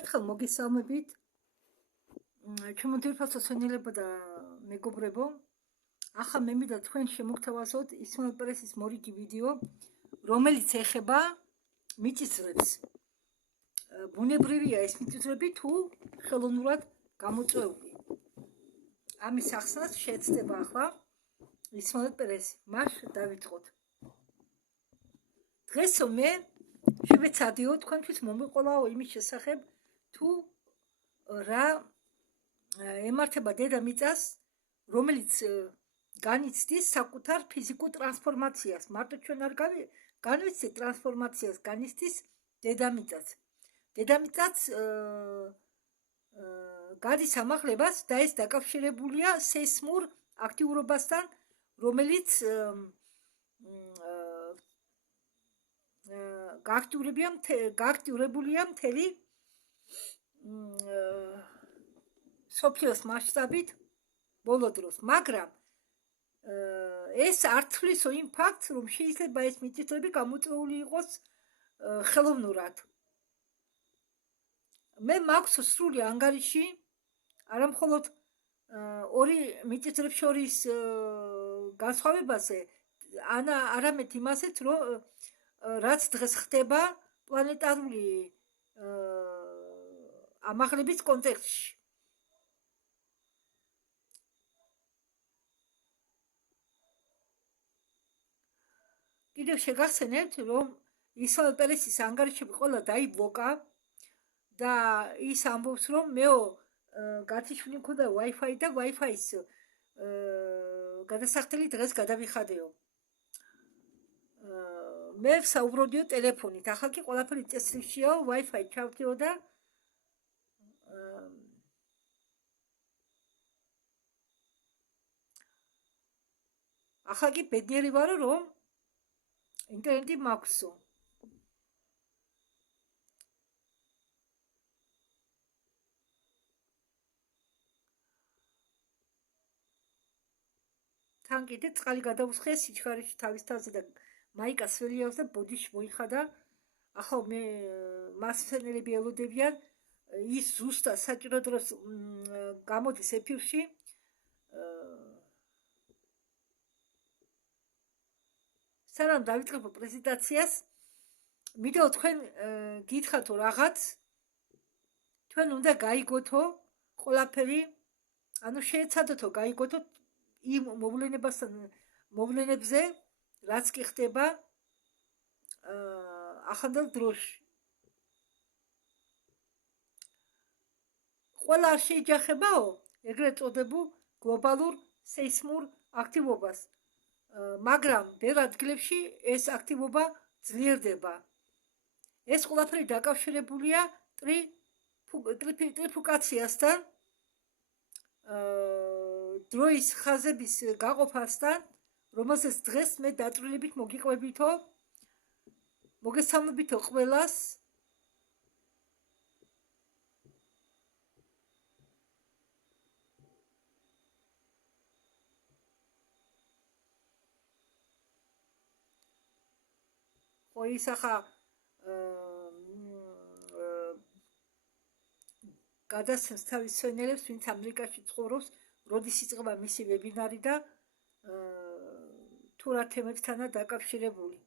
მართალ მოგესალმებით. ჩემო ძვირფასო სვენელებო და მეგობრებო, ახლა მე მინდა თქვენ შემოგთავაზოთ ისმაილ პერესის მორიგი ვიდეო, რომელიც ეხება მიწისძვრებს. ბუნებრივია ეს მიწისძვრები თუ ხელოვნურად გამოწვეული. ამის ახსნას შეეცდება ახლა ისმაილ პერესი. მას დავიწყოთ. დღეს მე შევეცადიო თქვენთვის მომიყოლაო იმის შესახებ თუ რა ემართება დედამიწას, რომელიც განიცდის საკუთარ ფიზიკურ ტრანსფორმაციას. მარტო ჩვენ არ განვიცდით ტრანსფორმაციას, განიცდის დედამიწას. დედამიწაც გადის ამაღლებას და ეს დაკავშირებულია სეისმურ აქტიურობასთან, რომელიც გააქტიურებულია მთელი სოფლიოს მასშტაბით ბოლო დროს, მაგრამ ეს არ თვლიso იმ ფაქტს, რომ შეიძლება ეს მიწისძვრები გამოწვეული იყოს ხელოვნურად. მე მაქვს სრული ანგარიში, არა მხოლოდ ორი მიწისძვრებს შორის განსხვავებაზე, არამედ იმასაც, რომ რაც დღეს ხდება პლანეტარული ამაღლების კონტექსტში. კიდევ შეგახსენებთ, რომ ისმაილ პერესის ანგარიშები ყველა დაიბლოკა და ის ამბობს, რომ მეო გათიშვილი მქონდა Wi-Fi და Wi-Fi-ის გადასახდელი დღეს გადავიხადეო. მე ვსაუბრობდიო ტელეფონით, ახლა კი ყველაფერი წესრიგშიაო, Wi-Fi ჩავთიო და ახლა კი ბედნიერი ვარო, რომ ინტერნეტი მაქვსო. თან კიდე წყალი გადაუსხია სიჩქარეში თავის თავზე და მაიკას ველიავს და ბოდიში მოიხადა. ახლა მე მას ფენელები ელოდებიან, ის ზუსტად საჭირო დროს გამოდის ეფირში. სანამ დავიწყებო პრეზენტაციას, მინდა თქვენ გითხრათო რაღაც, თქვენ უნდა გაიგოთო ყველაფერი, ანუ შეეცადოთო გაიგოთო იმ მოვლენებზე, რაც კი ხდება ახლანდელ დროში. ყველა არ შეიჯახებაო ეგრეთ წოდებულ გლობალურ სეისმურ აქტივობას, მაგრამ ბევრ ადგილებში ეს აქტივობა ძლიერდება. ეს ყველაფერი დაკავშირებულია ტრიფიკაციასთან, დროის ხაზების გაყოფასთან, რომელზეც დღეს მე დაწვრილებით მოგიყვებითო, მოგესალმებითო ყველას. ის ახლა გადასცემს თავის სვენელებს, ვინც ამერიკაში ცხოვრობს, როდის იწყება მისი ვებინარი და თუ რა თემებთანაა დაკავშირებული.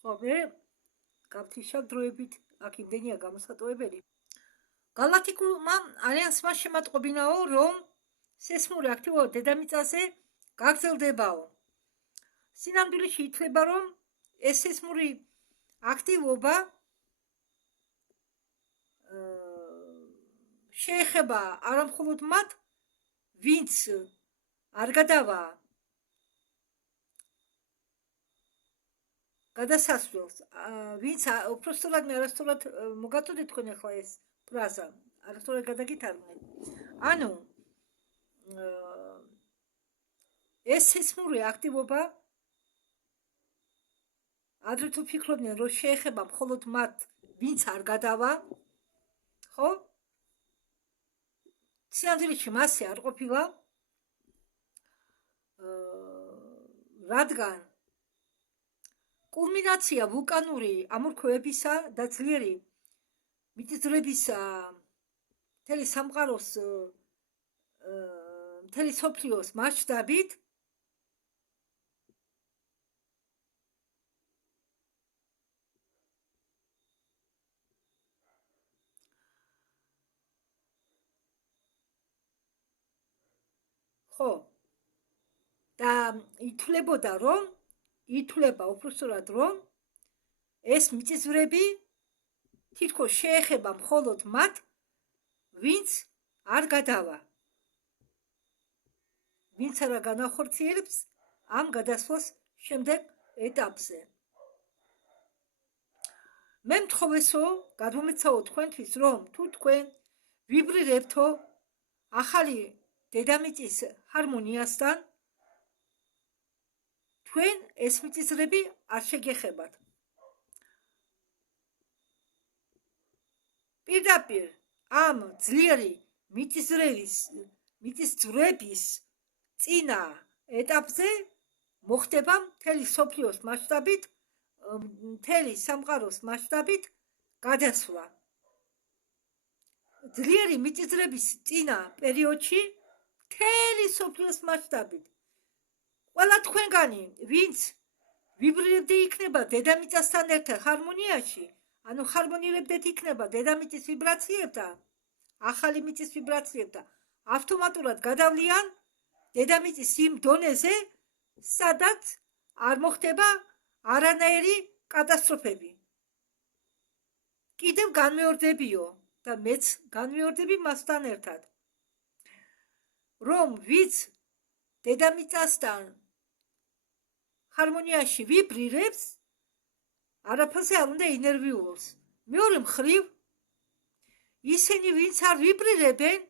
ხო, მე გავთიშავ დროებით, აქ იმდენია გამოსატოვებელი. გალაქტიკულმა ალიანსმა შემატყობინაო, რომ სეისმური აქტივობა დედამიწაზე გაგრძელდებაო. სინამდვილეში ითვლება, რომ ეს სეისმური აქტივობა შეეხება არა მხოლოდ მათ, ვინც არ გადავა გადასასვლელს, ვინც უბრალოდ არასწორად მოგაწოდეთ თქვენ ახლა ეს ფრაზა, არასწორად გადაგითარგმნეთ. ანუ ეს სეისმური აქტივობა ადრე თუ ფიქრობდნენ, რომ შეეხება მხოლოდ მათ, ვინც არ გადავა, ხო? სინამდვილეში მასზე არ ყოფილა, რადგან კულმინაცია ვულკანური ამორქვევებისა და ძლიერი მიწისძვრებისა მთელი სამყაროს მთელი სოფლიოს მასშტაბით ხო და ითვლებოდა რომ ითვლება უბრალოდ რომ ეს მიწისძვრები თითქოს შეეხება მხოლოდ მათ ვინც არ გადავა ვინც არ განახორციელებს ამ გადასვლას შემდეგ ეტაპზე მე მთხოვესო გადმომეცაო თქვენთვის რომ თუ თქვენ ვიბრირებთო ახალი დედამიწის ჰარმონიასთან თქვენ ეს მიწისძვრები არ შეგეხებათ პირდაპირ ამ ძლიერი მიწისძვრების წინა ეტაპზე მოხდება მთელი სოფლიოს მასშტაბით მთელი სამყაროს მასშტაბით გადასვლა ძლიერი მიწისძვრების წინა პერიოდში მთელი სოფლიოს მასშტაბით ყველა თქვენგანი ვინც ვიბრირებდი იქნება დედამიწასთან ერთად ჰარმონიაში ანუ ჰარმონირებდეთ იქნება დედამიწის ვიბრაციებთან ახალი მიწის ვიბრაციებთან ავტომატურად გადავლიან დედამიწის იმ დონეზე სადაც არ მოხდება არანაირი კატასტროფები კიდევ განმეორდებიო და მეც განმეორდები მასთან ერთად რომ ვიც დედამიწასთან ჰარმონიაში ვიბრირებს არაფერზე არ უნდა ინერვიულოს მეორე მხრივ ისინი ვინც არ ვიბრირებენ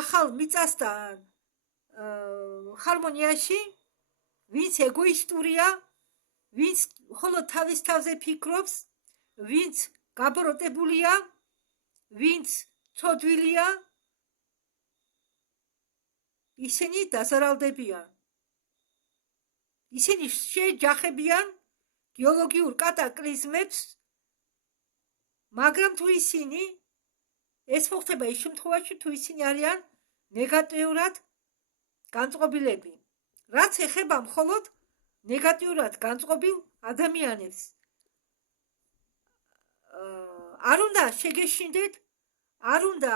ახალ მიწასთან ჰარმონიაში ვინც ეგოისტურია ვინც მხოლოდ თავის თავზე ფიქრობს ვინც გაბროტებულია ვინც ცოდვილია ისინი დაზარალდებიან ისინი შეეჯახებიან გეოლოგიურ კატაკლიზმებს მაგრამ თუ ისინი ეს მოხდება ის შემთხვევაში თუ ისინი არიან ნეგატიურად განწყობილები რაც ეხება მხოლოდ ნეგატიურად განწყობილ ადამიანებს არ უნდა შეგეშინდეთ არ უნდა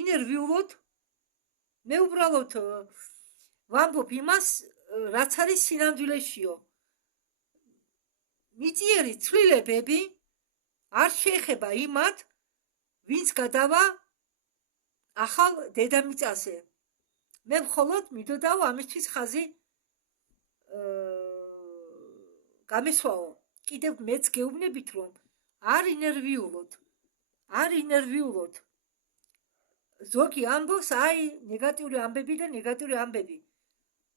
ინერვიულოთ მე უბრალოდ ვამბობ იმას რაც არის სინამდვილეშიო მიწიერი ცვლილებები არ შეეხება იმათ ვინც გადავა ახალ დედამიწაზე მე მხოლოდ მიდოდაო ამისთვის ხაზი გამესვაო კიდევ მეც გეუბნებით რომ არ ინერვიულოთ ზოგი ამბობს აი ნეგატიური ამბები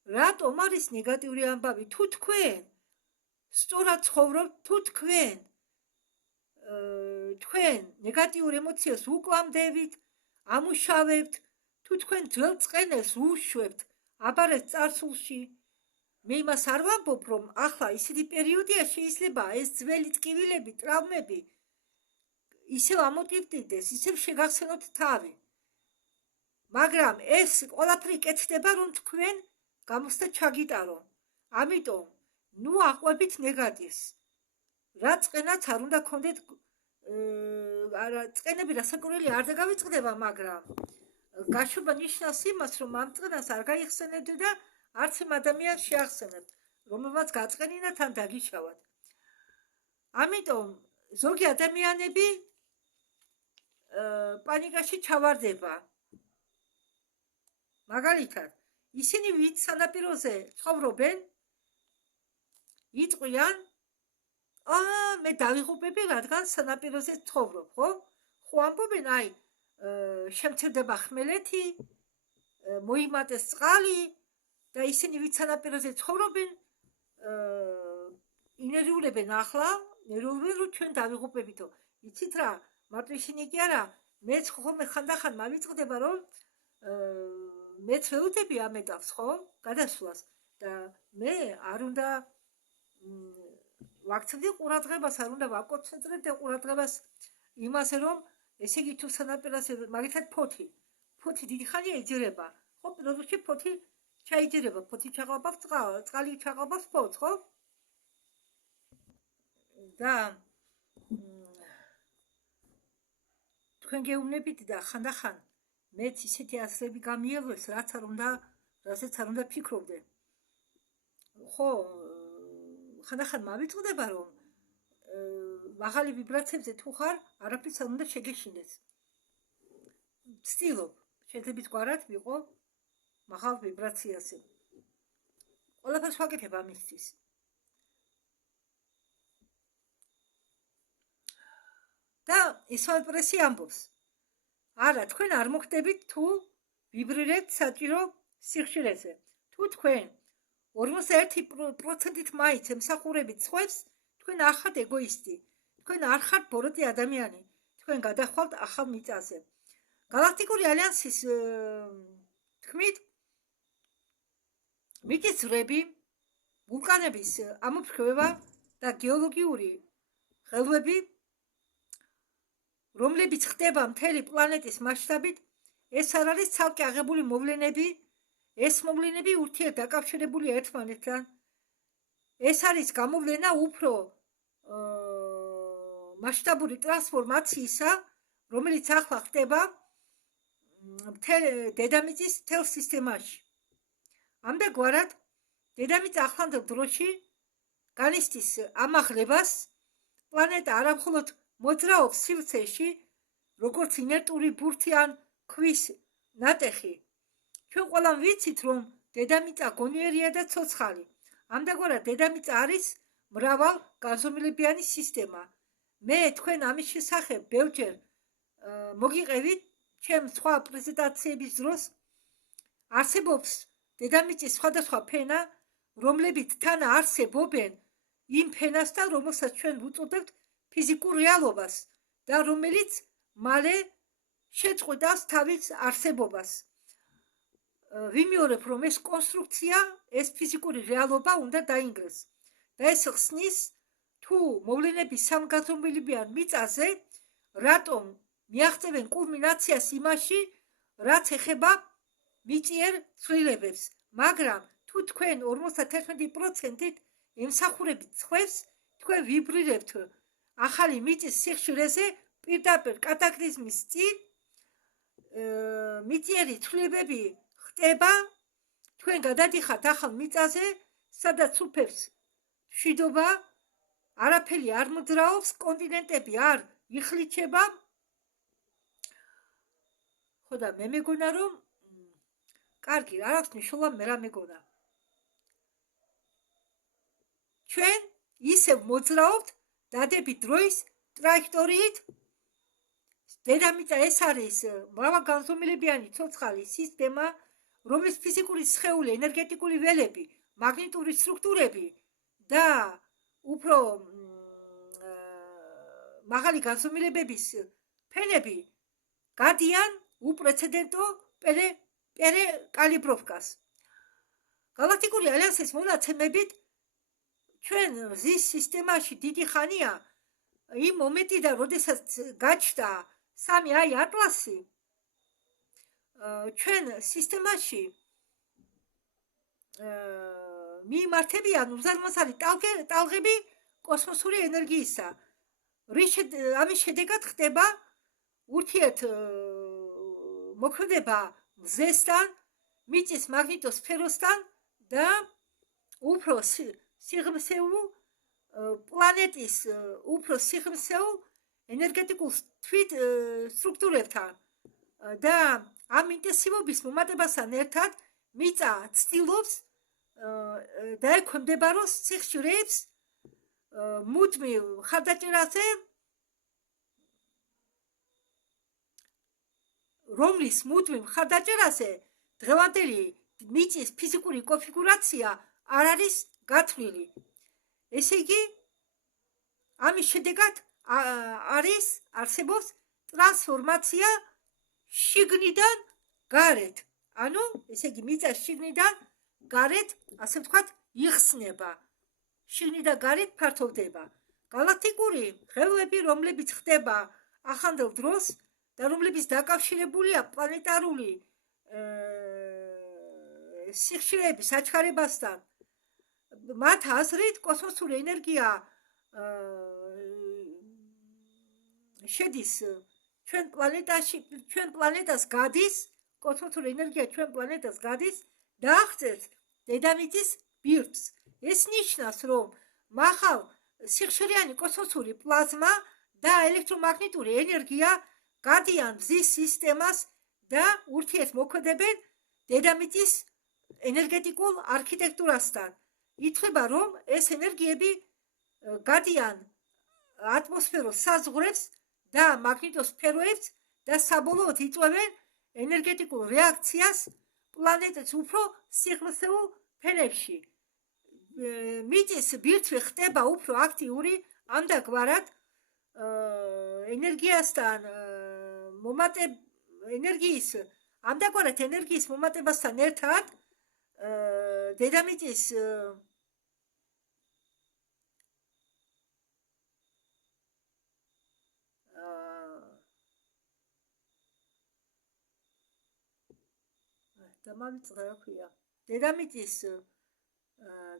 რატომ არის ნეგატიური ამბავი თუ თქვენ სწორად ცხოვრობთ თუ თქვენ ნეგატიურ ემოციას უკლამდებით ამუშავებთ თუ თქვენ ძველ წყენებს უშვებთ აბარეთ წარსულში მე იმას არ ვამბობ რომ ახლა ისეთი პერიოდია შეიძლება ეს ძველი ტკივილები ტრავმები ისევ ამოტივტიდეს ისევ შეგახსენოთ თავი მაგრამ ეს ყველაფერი კეთდება რომ თქვენ გამოსდა ჩაგიტარო ამიტომ ნუ აყვებით ნეგატივს რა წყენაც არ უნდა გქონდეთ წყენები რასაკვირველი არ დაგავიწყდება მაგრამ გაშვება ნიშნავს იმას რომ ამ წყენას არ გაიხსენებთ და არც იმ ადამიანს შეახსენებთ რომელმაც გაწყენინა თან დაგიშავათ ამიტომ ზოგი ადამიანები პანიკაში ჩავარდება მაგალითად ისინი ვინც სანაპიროზე ცხოვრობენ იტყვიან მე დავიღუპები რადგან სანაპიროზე ცხოვრობ ხო ამბობენ აი შემცირდება ხმელეთი მოიმატეს წყალი და ისინი ვინც სანაპიროზე ცხოვრობენ ინერვიულებენ ახლა ნერვიულებენ რომ ჩვენ დავიღუპებითო იცით რა მარტო ისინი კი არა მეც ხოლმე ხანდახან მავიწყდება რომ მეც ველოდები ამ ეტაპს ხო გადასვლას და მე არ უნდა ვაქცევდი ყურადღებას, არ უნდა ვაკონცენტრებდე ყურადღებას იმაზე რომ ესე იგი თუ სანაპიროზე მაგალითად ფოთი დიდი ხანია იჯერება ხო პირველ რიგში ფოთი ჩაიჯერება ფოთი ჩაყალბავს წყალი ჩაყალბავს ფოთს ხო და თქვენ გეუბნებით და ხანდახან მეც ისეთი ასლები გამიელვებს რასაც არ უნდა ფიქრობდე ხო ხანდახან მავიწყდება რომ მაღალი ვიბრაციებზე თუ ხარ არაფერს არ უნდა შეგეშინდეს ვცდილობ შეიძლება გვარად ვიყო მაღალ ვიბრაციაზე ყველაფერს ვაკეთებ ამისთვის და ისოიპრესი ამბობს არა თქვენ არ მოხდებით თუ ვიბრირებთ საჭირო სიხშირეზე თუ თქვენ 51%-ით მაინც ემსახურებით სხვებს თქვენ არ ხართ ეგოისტი თქვენ არ ხართ ბოროტი ადამიანი თქვენ გადახვალთ ახალ მიწაზე გალაქტიკური ალიანსის თქმით მიწისძვრები ვულკანების ამოფრქვევა და გეოლოგიური ხელვები რომლებიც ხდება მთელი პლანეტის მასშტაბით ეს არ არის ცალკე აღებული მოვლენები ეს მოვლენები ურთიერთდაკავშირებულია ერთმანეთთან ეს არის გამოვლენა უფრო მასშტაბური ტრანსფორმაციისა რომელიც ახლა ხდება დედამიწის მთელ სისტემაში ამდენგვარად დედამიწა ახლანდელ დროში განიცდის ამაღლებას პლანეტა არა მხოლოდ მოძრაობს სივრცეში როგორც ინერტული ბურთი ან ქვის ნატეხი ჩვენ ყველამ ვიცით რომ დედამიწა გონიერია და ცოცხალი ამდენგვარად დედამიწა არის მრავალ განზომილებიანი სისტემა მე თქვენ ამის შესახებ ბევრჯერ მოგიყევით ჩემ სხვა პრეზენტაციების დროს არსებობს დედამიწის სხვადასხვა ფენა რომლებიც თან არსებობენ იმ ფენასთან რომელსაც ჩვენ ვუწოდებთ ფიზიკურ რეალობას და რომელიც მალე შეწყვეტავს თავის არსებობას ვიმეორებ რომ ეს კონსტრუქცია ეს ფიზიკური რეალობა უნდა დაინგრეს და ეს ხსნის თუ მოვლენების სამგანზომილებიან მიწაზე რატომ მიაღწევენ კულმინაციას იმაში რაც ეხება მიწიერ ცვლილებებს მაგრამ თუ თქვენ 51%-ით ემსახურებით სხვებს თქვენ ვიბრირებთ ახალი მიწის სიხშირეზე პირდაპირ კატაკლიზმის წინ მიწიერი ცვლილებები ხდება თქვენ გადადიხართ ახალ მიწაზე სადაც უფებს მშვიდობა არაფერი არ მოძრაობს კონტინენტები არ იხლიჩება ხო და მე მეგონა რომ კარგი არ აქვს მნიშვნელობა მე რა მეგონა ჩვენ ისევ მოძრაობთ დადებით დროის ტრაექტორიით დედამიწა ეს არის მრავალგანზომილებიანი ცოცხალი სისტემა რომლის ფიზიკური სხეული ენერგეტიკული ველები მაგნიტური სტრუქტურები და უფრო მაღალი განზომილებების ფენები გადიან უპრეცედენტო კალიბროვკას გალაქტიკური ალიანსის მონაცემებით ჩვენ მზის სისტემაში დიდი ხანია იმ მომენტიდან როდესაც გაჩნდა 3i ატლასი ჩვენ სისტემაში მიიმართებიან უზარმაზარი ტალღები კოსმოსური ენერგიისა ამის შედეგად ხდება ურთიერთ მოქმედება მზესთან მიწის მაგნიტოსფეროსთან და უფრო სიღრმისეულ პლანეტის უფრო სიღრმისეულ ენერგეტიკულ თვით სტრუქტურებთან და ამ ინტენსივობის მომატებასთან ერთად მიწა ცდილობს დაექვემდებაროს სიხშირეებს მუდმივ ხარდაჭერაზე რომლის მუდმივ ხარდაჭერაზე დღევანდელი მიწის ფიზიკური კონფიგურაცია არ არის გათვლილი ესე იგი ამის შედეგად არსებობს ტრანსფორმაცია შიგნიდან გარეთ. ანუ, ესე იგი, მიწა შიგნიდან გარეთ, ასე ვთქვათ, იხსნება. შიგნიდან გარეთ ფართოვდება. galaktikuri ხელები, რომლებიც ხდება ახალ დროს და რომლებიც დაკავშირებულია პლანეტარული სიხშირეების საჩქარებასთან, მათ აზრით კოსმოსური ენერგია შედის ჩვენ პლანეტაში, ჩვენ პლანეტას გადის, კოსმოსური ენერგია ჩვენ პლანეტას გადის და აღწევს დედამიწის ბირთვს. ეს ნიშნავს, რომ მაღალ სიხშირიანი კოსმოსური პლაზმა და ელექტრომაგნიტური ენერგია გადიან მზის სისტემას და ურთიერთმოქმედებენ დედამიწის ენერგეტიკულ არქიტექტურასთან. ითვლება, რომ ეს ენერგიები გადიან ატმოსფეროს საზღვრებს და მაგნიტოსფეროებს და საბოლოოდ იწვევენ ენერგეტიკულ რეაქციას პლანეტის უფრო სიღრმისეულ ფენებში. მიწის ბირთვი ხდება უფრო აქტიური, ამდაგვარად ენერგიასთან ენერგიის მომატებასთან ერთად დედამიწის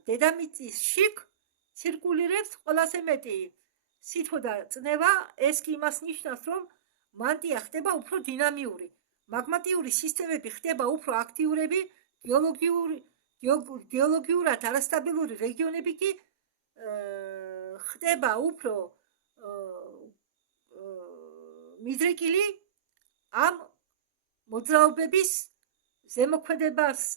დედამიწის შიგ ცირკულირებს ყველაზე მეტი სითბო და წნევა. ეს კი იმას ნიშნავს, რომ მანტია ხდება უფრო დინამიური, მაგმატიური სისტემები ხდება უფრო აქტიურები, გეოლოგიურად არასტაბილური რეგიონები კი ხდება უფრო მიდრეკილი ამ მოძრაობების ზემოქმედებაზე.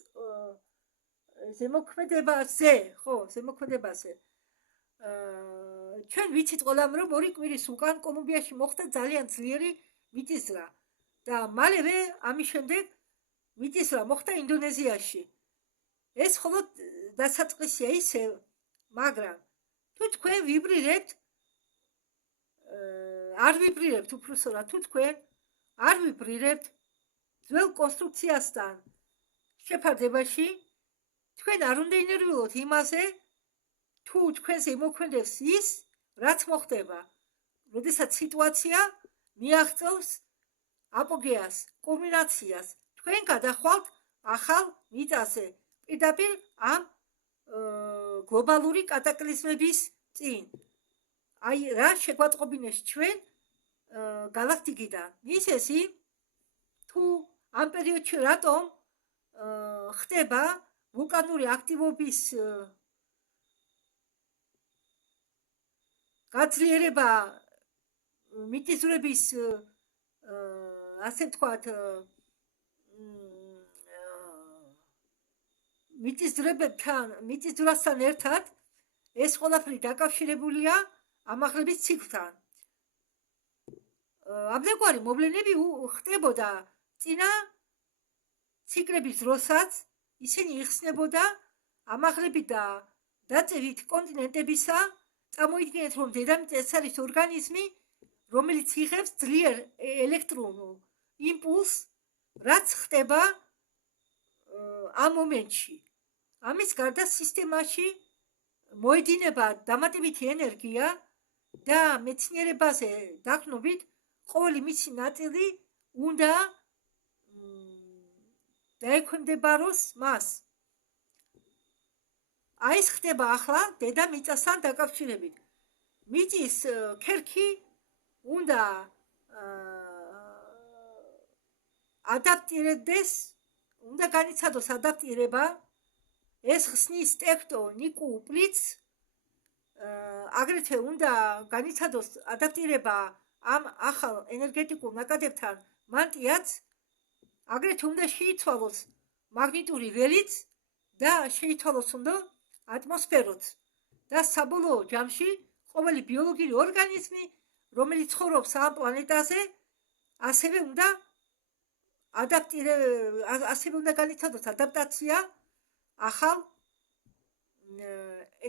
ჩვენ ვიცით ყველამ, რომ 2 კვირის უკან კოლუმბიაში მოხდა ძალიან ძლიერი მიწისძვრა და მალევე ამის შემდეგ მიწისძვრა მოხდა ინდონეზიაში. ეს მხოლოდ დასაწყისია ისევ, მაგრამ თუ თქვენ ვიბრირებთ, არ ვიბრირებთ უბრალოდ, თუ თქვენ არ ვიბრირებთ ძველ კონსტრუქციასთან შეფარდებაში, თქვენ არ უნდა ინერვიულოთ იმაზე, თუ თქვენზე იმოქმედებს ის, რაც მოხდება, როდესაც სიტუაცია მიაღწევს აპოგეას, კულმინაციას. თქვენ გადახვალთ ახალ მიწაზე, პირდაპირ ამ გლობალური კატაკლიზმების წინ. აი, რა შეგვაწყობინეს ჩვენ galaktikიდან. ის ესი, თუ ამ პერიოდში რატომ ხდება ვულკანური აქტივობის გაძლიერება მიწისძვრების ასე ვთქვათ მიწისძვრასთან ერთად ეს ყველაფერი დაკავშირებულია ამაღლების ციკლთან. ამდაგვარი მოვლენები ხდებოდა წინა ციკლების დროსაც, ისინი იხსნებოდა ამაღლებით და დაწევით კონტინენტებისა. წამოიდგინეთ, რომ დედამიწა ეს არის ორგანიზმი, რომელიც იღებს ძლიერ ელექტრონულ იმპულსს, რაც ხდება ამ მომენტში. ამის გარდა სისტემაში მოედინება დამატებითი ენერგია და მეცნიერებაზე დაყრდნობით ყოველი მისი ნაწილი უნდა დაექვემდებაროს მას. აი ეს ხდება ახლა დედამიწასთან დაკავშირებით. მიწის ქერქი უნდა ადაპტირდეს, უნდა განიცადოს ადაპტირება. ეს ხსნის ტექტონიკურ პლიტს, აგრეთვე უნდა განიცადოს ადაპტირება ამ ახალ ენერგეტიკულ ნაკადებთან მანტიაც, აგრეთვე უნდა შეიცვალოს მაგნიტური ველიც და შეიცვალოს უნდა ატმოსფეროც და საბოლოო ჯამში ყოველი ბიოლოგიური ორგანიზმი, რომელიც ცხოვრობს ამ პლანეტაზე, ასევე უნდა განიცადოს ადაპტაცია ახალ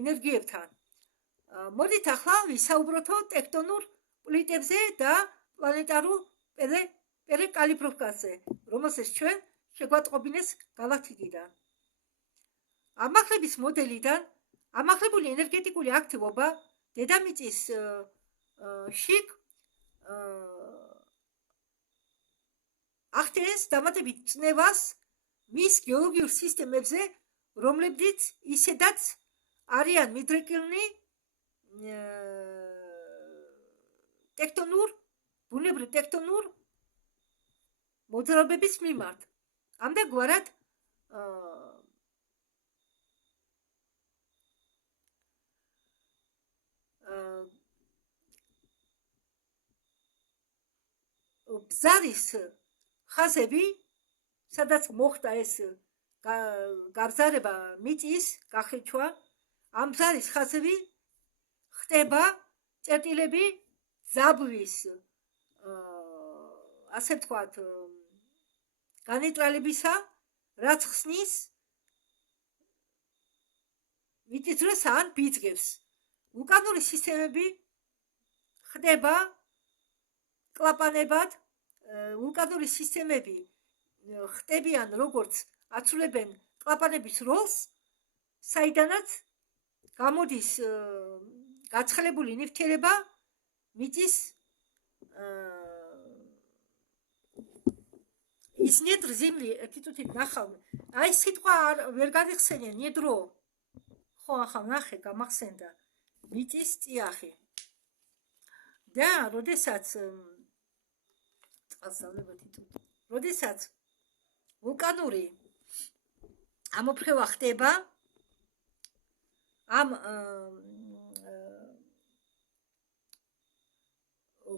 ენერგიებთან. მოდით ახლა ვისაუბროთ ტექტონურ პლიტებზე და პლანეტარულ პერეკალიფროვკაზე, რომელსაც ჩვენ შეგვატყობინეს გალაქტიკიდან. ამახლების მოდელიდან ამახლებული ენერგეტიკული აქტივობა დედამიწის შიგ ახდენს დამატებით წნევას მის გეოლოგიურ სისტემებზე, რომლებიც ისედაც არიან მიდრეკილნი ბუნებრივ ტექტონურ მოძრაობების მიმართ. ამდენგვარად ბზარის ხაზები, სადაც მოხდა ეს გაბზარება, მიწის გახეჩვა, ამ ბზარის ხაზები ხდება წერტილები ზაბვის, ასე ვთქვათ, განეტრალებისა, რაც ხსნის მიწისძვრას ან ბიძგებს. ვულკანური სისტემები ხდება კლაპანებად, ვულკანური სისტემები ხდებიან, როგორც აცვლებენ კლაპანების როლს, საიდანაც გამოდის გაცხელებული ნივთიერება მიწის ის ნედრ ზემლი, ერთი წუთით ნახავ, აი სიტყვა ვერ გადიხსენე, ნედრო, ხო ახლა ნახე, გამახსენდა, მიწის წიაღი. და როდესაც ვულკანური ამოფრქვევა ხდება, ამ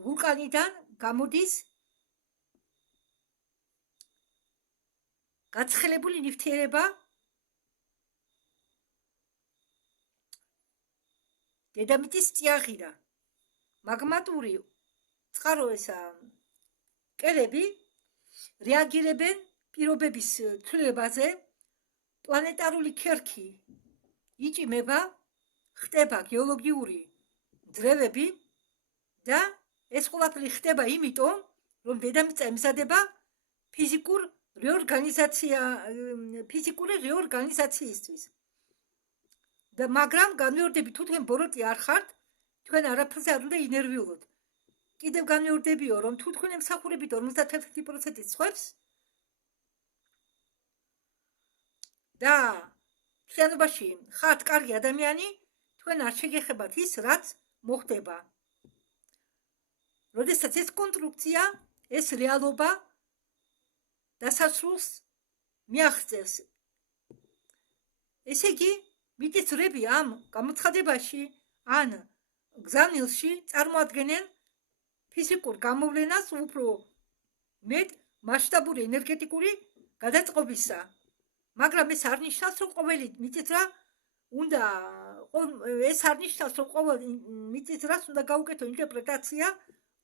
ვულკანიდან გამოდის გაცხელებული ნივთიერება დედამიწის წიაღიდან. მაგმატური წყაროესა კერები რეაგირებენ პირობების ცვლილებაზე, პლანეტარული ქერქი იჭიმება, ხდება გეოლოგიური ძრევები და ეს ყველაფერი ხდება იმიტომ, რომ დედამიწა ემზადება ფიზიკური რეორგანიზაციისთვის. და მაგრამ განმეორდები, თუ თქვენ ბოროტი არ ხართ, თქვენ არაფერზე არ უნდა ინერვიულოთ. კიდევ განმეორდებიო, რომ თუ თქვენ ემსახურებით 51% სხვებს და შენობაში ხართ კარგი ადამიანი, თქვენ არ შეგეხებათ ის, რაც მოხდება. როდესაც ეს კონსტრუქცია, ეს რეალობა დასასრულს მიაღწევს. ესე იგი, მიწისძვრები ამ გამოცხადებაში ან გზავნილში წარმოადგენენ ფიზიკურ გამოვლენას უფრო მეტ მასშტაბური ენერგეტიკული გადაწყობისა. მაგრამ ეს არ ნიშნავს, რომ ყოველი მიწისძვრა უნდა ეს არ ნიშნავს, რომ ყოველ მიწისძვრას უნდა გაუკეთო ინტერპრეტაცია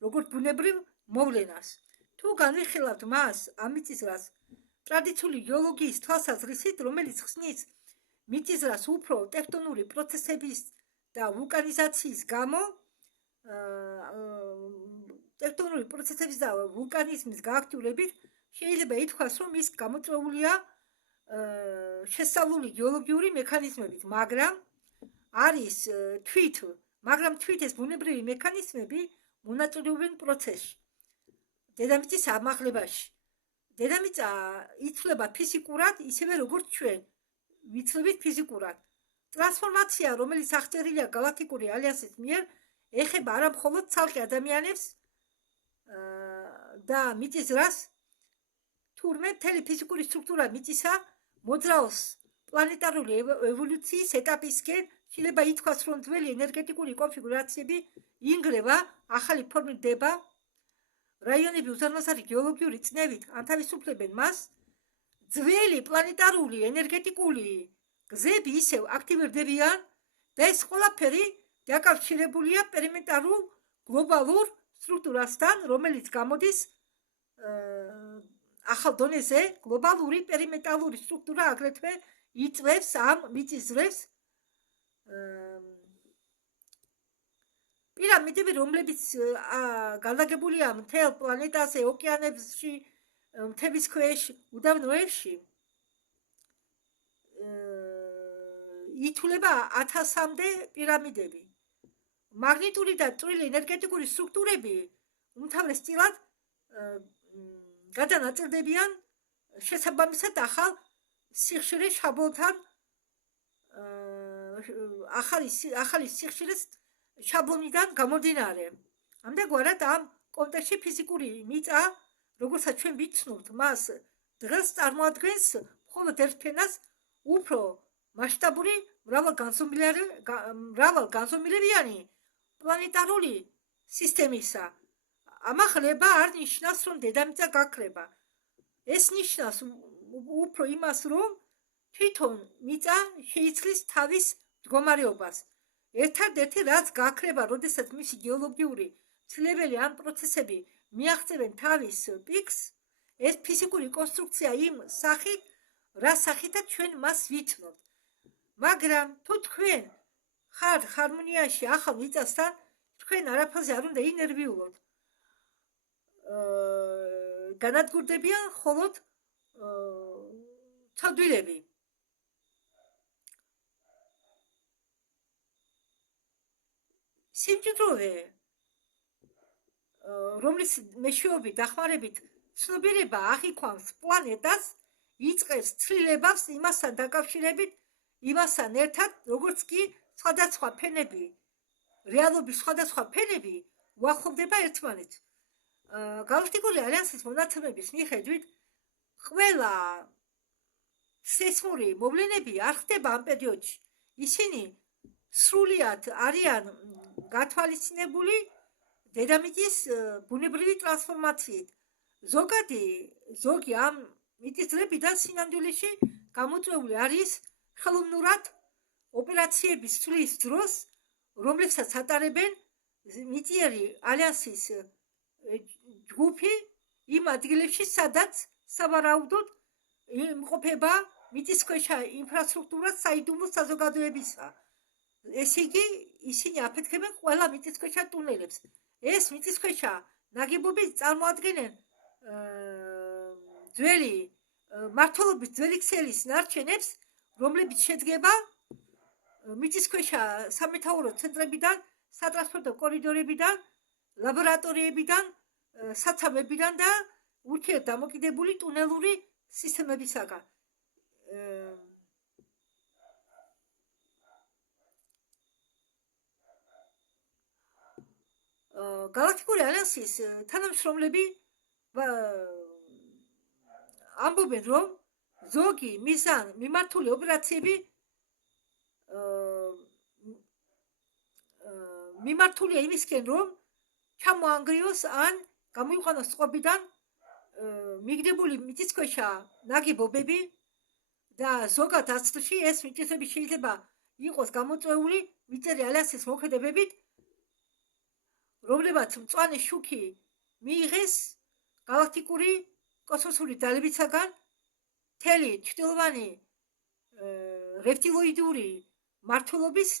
როგორც ბუნებრივ მოვლენას. თუ განვიხილავთ მას ამ მიწისძვრას ტრადიციული გეოლოგიის თვალსაზრისით, რომელიც ხსნის მიწისძვრას უფრო ტექტონური პროცესების და ვულკანიზაციის გამო, ტექტონური პროცესების და ვულკანიზმის გააქტიურებით შეიძლება ითქვას, რომ ის გამოწვეულია შესწავლული გეოლოგიური მექანიზმებით, მაგრამ თვით ეს ბუნებრივი მექანიზმები მონაწილეობენ პროცესში. დედამიწის ამაღლებაში. დედამიწა იცვლება ფიზიკურად, ისევე როგორც ჩვენ ვიცვლებით ფიზიკურად. ტრანსფორმაცია, რომელიც აღწერილია გალაქტიკური ალიანსის მიერ, ეხება არა მხოლოდ ცალკე ადამიანებს და მიწისძვრას, თურმე მთელი ფიზიკური სტრუქტურა მიწისა მოძრაობს პლანეტარული ევოლუციის ეტაპისკენ. შეიძლება ითქვას, რომ ძველი ენერგეტიკული კონფიგურაციები ინგრევა, ახალი ფორმით დება, რაიონები უზარმაზარი გეოლოგიური წნევით ანთავისუფლებენ მას, ძველი პლანეტარული ენერგეტიკული გზები ისევ აქტივირდებიან და ეს ყველაფერი დაკავშირებულია პერიმეტრულ გლობალურ სტრუქტურასთან, რომელიც გამოდის ახალ დონეზე. გლობალური პერიმეტრალური სტრუქტურა აგრეთვე იწვევს ამ მიწისძვრებს პირამიდები, რომლებიც განლაგებულია მთელ პლანეტაზე, ოკეანებში, მთების ქვეშ, უდაბნოებში, ითვლება 1000-მდე პირამიდები. მაგნიტური და წვრილი ენერგეტიკული სტრუქტურები უმთავრესწილად გადანაწილდებიან შესაბამისად ახალ სიხშირის შაბლონთან ახალი სიხშირის შაბლონიდან გამომდინარე. ამდენგვარად ამ კონტექსტში ფიზიკური მიწა, როგორცაც ჩვენ ვიცნობთ, მას დღეს წარმოადგენს მხოლოდ ერთ ფენას უფრო მასშტაბური მრავალგანზომილებიანი პლანეტარული სისტემისა. ამაღლება არ ნიშნავს, რომ დედამიწა გაქრება. ეს ნიშნავს უფრო იმას, რომ თვითონ მიწა შეიცვლის თავის მდგომარეობას. ერთადერთი რაც გაქრება, როდესაც მისი გეოლოგიური ცვლილებელი ან პროცესები მიაღწევენ თავის პიკს, ეს ფიზიკური კონსტრუქცია იმ სახით, რა სახითაც ჩვენ მას ვიცნობთ. მაგრამ თუ თქვენ ხართ ჰარმონიაში ახალ მიწასთან, თქვენ არაფერზე არ უნდა ინერვიულოთ. განადგურდებიან მხოლოდ ცოდვილები. სიმჭიდროვე, რომლის მეშვეობით დახმარებით ცნობიერება აღიქვამს პლანეტას, იწყებს ცვლილებას იმასთან დაკავშირებით, იმასთან ერთად, როგორც კი სხვადასხვა ფენები, რეალობის სხვადასხვა ფენები უახლოვდება ერთმანეთს. გალაქტიკური ალიანსის მონაცემების მიხედვით, ყველა სეისმური მოვლენები არ ხდება ამ პერიოდში. ისინი სრულიად არიან გათვალისწინებული დედამიწის ბუნებრივი ტრანსფორმაციით. ზოგი ამ მიწისძვრებიდან სინამდვილეში გამოწვეული არის ხელოვნურად ოპერაციების ცვლის დროს, რომლებსაც ატარებენ მიწიერი ალიანსის ჯგუფი იმ ადგილებში, სადაც სავარაუდოდ იმყოფება მიწისქვეშა ინფრასტრუქტურა საიდუმლო საზოგადოებისა. ესე იგი, ისინი აფეთქებენ ყველა მიწისქვეშა ტუნელებს. ეს მიწისქვეშა ნაგებობები წარმოადგენენ ძველი მართლობის ძველი ქსელის ნარჩენებს, რომლებიც შედგება მიწისქვეშა სამეთაურო ცენტრებიდან, სატრანსპორტო კორიდორებიდან, ლაბორატორიებიდან, საცავებიდან და ურთიერთდამოკიდებული ტუნელური სისტემებისაგან. გალაქტიკური ალიანსის თანამშრომლები ამბობენ, რომ ზოგი მიზან მიმართული ოპერაციები მიმართულია იმისკენ, რომ ჩამოანგრიოს ან გამოიყვანოს წყობიდან მიგდებული მიწისქვეშა ნაგებობები და ზოგად აცლში ეს მიწისები შეიძლება იყოს გამოწვეული მიწიერი ალიანსის მოქმედებებით, რომლებაც მწვანე შუქი მიიღეს გალაქტიკური კოსმოსური ძალებისაგან მთელი ჩრდილოვანი რეპტილოიდური მმართველობის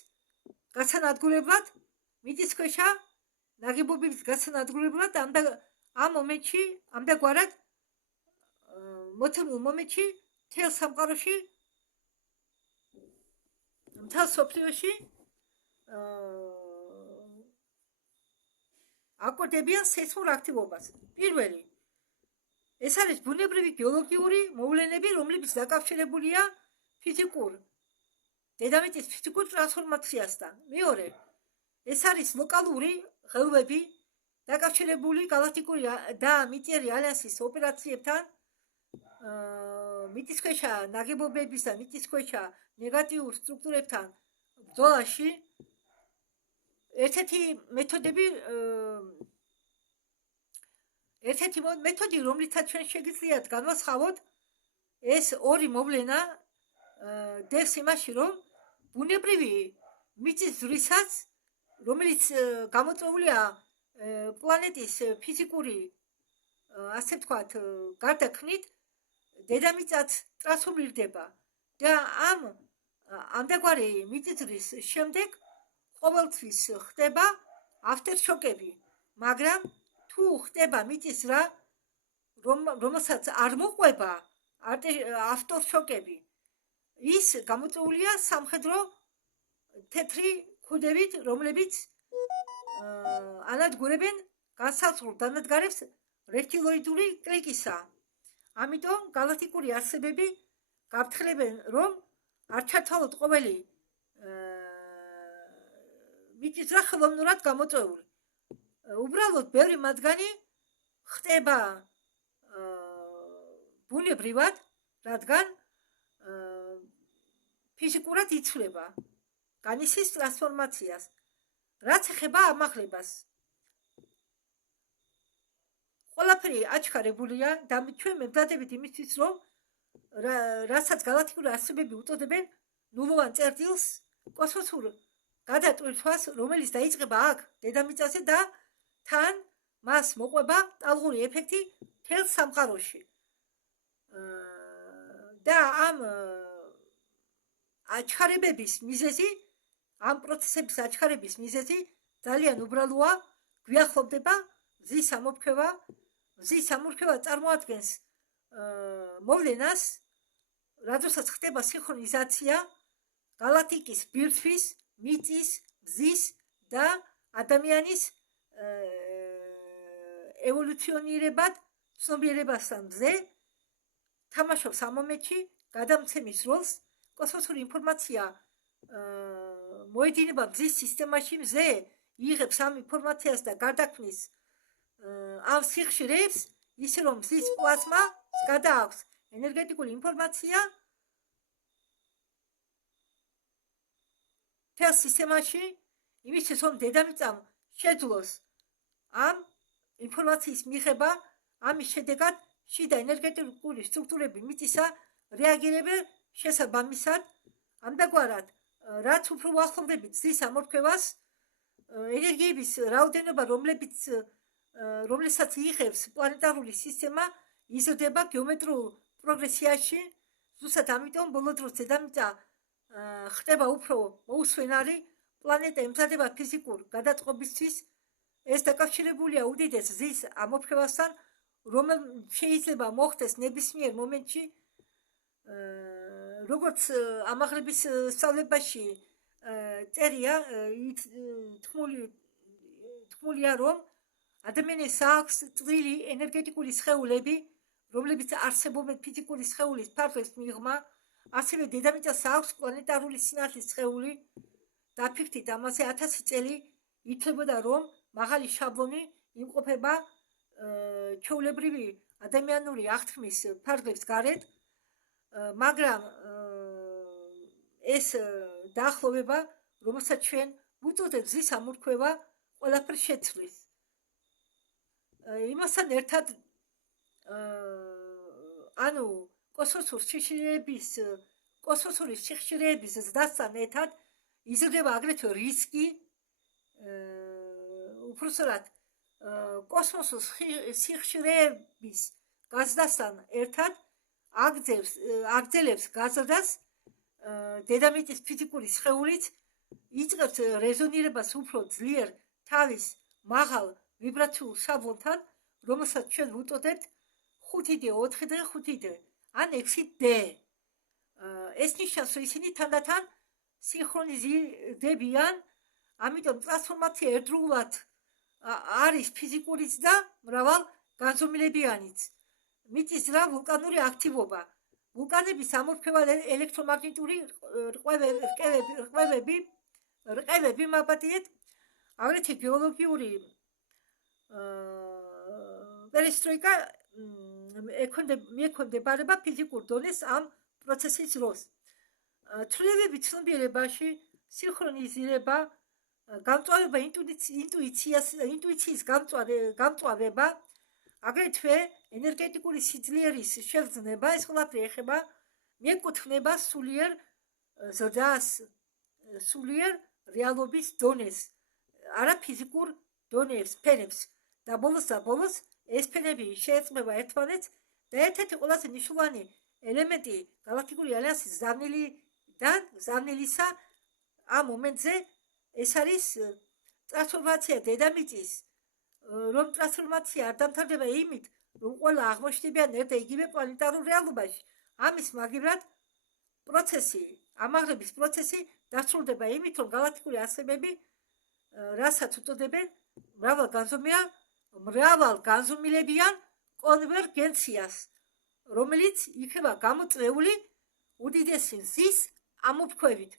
გასანადგურებლად, მიწისქვეშა ნაგებობების გასანადგურებლად ამ მომენტში, ამდენგვარად მოცემულ მომენტში მთელ სამყაროში, მთელ მსოფლიოში აკვირდებიან სეისმურ აქტივობას. პირველი, ეს არის ბუნებრივი გეოლოგიური მოვლენები, რომლებიც დაკავშირებულია დედამიწის ფიზიკურ ტრანსფორმაციასთან. მეორე, ეს არის ლოკალური ღელვები დაკავშირებული გალაქტიკური და მიწიერი ალიანსის ოპერაციებთან, მიწისქვეშა ნაგებობების და მიწისქვეშა ნეგატიურ სტრუქტურებთან ბრძოლაში. ერთ-ერთი მეთოდი, რომლითაც ჩვენ შეგიძლიათ განვასხვაოთ ეს ორი მოვლენა, დევს იმაში, რომ ბუნებრივი მიწისძვრისაც, რომელიც გამოწვეულია პლანეტის ფიზიკური, ასე ვთქვათ, გარდაქმნით, დედამიწაც ტრანსფორმირდება და ამდენგვარი მიწისძვრის შემდეგ ყოველთვის ხდება aftershock-ები, მაგრამ თუ ხდება მიწის რა, რომელსაც არ მოყვება aftershock-ები, ის გამოწვეულია სამხედრო თეთრი ქუდებით, რომლებიც ანადგურებენ განსაზღვრულ დანადგარებს რექტილოიდური კლიკისა. ამიტომ galaktikuri არსებები გაფრთხილებენ, რომ არ ჩათვალოთ ყოველი მიწისძვრა ხელოვნურად გამოწვეული. უბრალოდ ბევრი მათგანი ხდება ბუნებრივად, რადგან ფიზიკურად იცვლება განისის ტრანსფორმაციას, რაც ეხება ამაღლებას. ყველაფერი აჩქარებულია და ჩვენ მივდადებით იმისთვის, რომ რასაც galaktikuri არსებები უწოდებენ ნულოვან წერტილს, კოსმოსურ გადატვირთვას, რომელიც დაიწყება აქ დედამიწაზე და თან მას მოყვება ტალღური ეფექტი მთელ სამყაროში. და ამ აჩქარებების მიზეზი, ამ პროცესების აჩქარების მიზეზი ძალიან უბრალოა, გვიახლოვდება მზის ამოფრქვევა. მზის ამოფრქვევა წარმოადგენს მოვლენას, რადგანაც ხდება სინქრონიზაცია galaktikis ბირთვის, მიწის, მზის და ადამიანის ევოლუციონირებად ცნობიერებასთან მზე თამაშობს ამ მომენტში გადამცემის როლს. კოსმოსური ინფორმაცია მოედინება მზის სისტემაში, მზე იღებს ამ ინფორმაციას და გარდაქმნის ამ სიხშირეებს, ისე რომ მზის პლაზმა გადააქვს ენერგეტიკული ინფორმაცია მთელ სისტემაში, იმისთვის რომ დედამიწამ შეძლოს ამ ინფორმაციის მიღება, ამის შედეგად შიდა ენერგეტიკული სტრუქტურები მიწისა რეაგირებენ შესაბამისად. ამგვარად, რაც უფრო უახლოვდებით მზის ამოფრქვევას, ენერგიების რაოდენობა, რომლებსაც იღებს პლანეტარული სისტემა, იზრდება გეომეტრიულ პროგრესიაში. ზუსტად ამიტომ ბოლო დროს დედამიწა ხდება უფრო მოუსვენარი, პლანეტა ემზადება ფიზიკურ გადაწყობისთვის. ეს დაკავშირებულია უდიდეს მზის ამოფრქვევასთან, რომელიც შეიძლება მოხდეს ნებისმიერ მომენტში. როგორც ამაღლების სწავლებაში წერია, თქმულია, რომ ადამიანს აქვს წვრილი ენერგეტიკული სხეულები, რომლებიც არსებობენ ფიზიკური სხეულის ფარგლებს მიღმა, ასევე დედამიწას აქვს პლანეტარული სინათლის სხეული. დაფიქრდით, ამაზე 1000 წელი ითვლებოდა, რომ მაღალი შაბლონი იმყოფება ჩვეულებრივი ადამიანური აღთქმის ფარგლებს გარეთ, მაგრამ ეს დაახლოვება, რომელსაც ჩვენ ვუწოდეთ მზის ამოფრქვევა, ყველაფერს შეცვლის. იმასთან ერთად, ანუ კოსმოსური სიხშირეების ზრდასთან ერთად იზრდება აგრეთვე რისკი, უпростоრად კოსმოსის სიხშირეების გაზრდასთან ერთად აგრძელებს გაზრდას დედამიწის ფიზიკური სხეულით, იწყებს რეზონირებას უფრო ძლიერ თავის მაღალ ვიბრაციულ შაბლონთან, რომელსაც ჩვენ ვუწოდებთ 5D, 4D, 5D ან 6D. ეს ნიშნავს, რომ ისინი თანდათან სინქრონიზდებიან, ამიტომ ტრანსფორმაცია ერთდროულად არის ფიზიკურიც და მრავალ განზომილებიანიც. მიწისძვრა ვულკანური აქტივობა, ვულკანების ამოფრქვევა, ელექტრომაგნიტური რყევები, მაპატიეთ, აგრეთვე გეოლოგიური პერისტროიკა მიექვემდებარება ფიზიკურ დონეს ამ პროცესის როლს. ცვლილებები ცნობიერებაში, სინქრონიზირება, გამწვავება, ინტუიციის გამწვავება, აგრეთვე ენერგეტიკული სიძლიერის შეგრძნება, ეს ყველაფერი ეხება მიეკუთვნება სულიერ ზრდას, სულიერ რეალობის დონეს, არა ფიზიკურ დონეს, ფენებს. და ბოლოს ეს ფენები შეეწმება ერთმანეთს და ერთ-ერთი ყველაზე მნიშვნელოვანი ელემენტი galaktikuri ალიანსის ზავნილისა ამ მომენტზე ეს არის ტრანსფორმაცია დედამიწის რომ ტრანსფორმაცია არ დამთავრდება იმით, რომ ყველა აღმოჩნდებიან ერთ და იგივე პლანეტარულ რეალობაში. ამის მაგივრად პროცესი, ამაღლების პროცესი დასრულდება იმით, რომ galaktikuri არსებები, რასაც უწოდებენ მრავალგანზომილებიან კონვერგენციას, რომელიც იქნება გამოწვეული უდიდესი მზის ამოფრქვევით.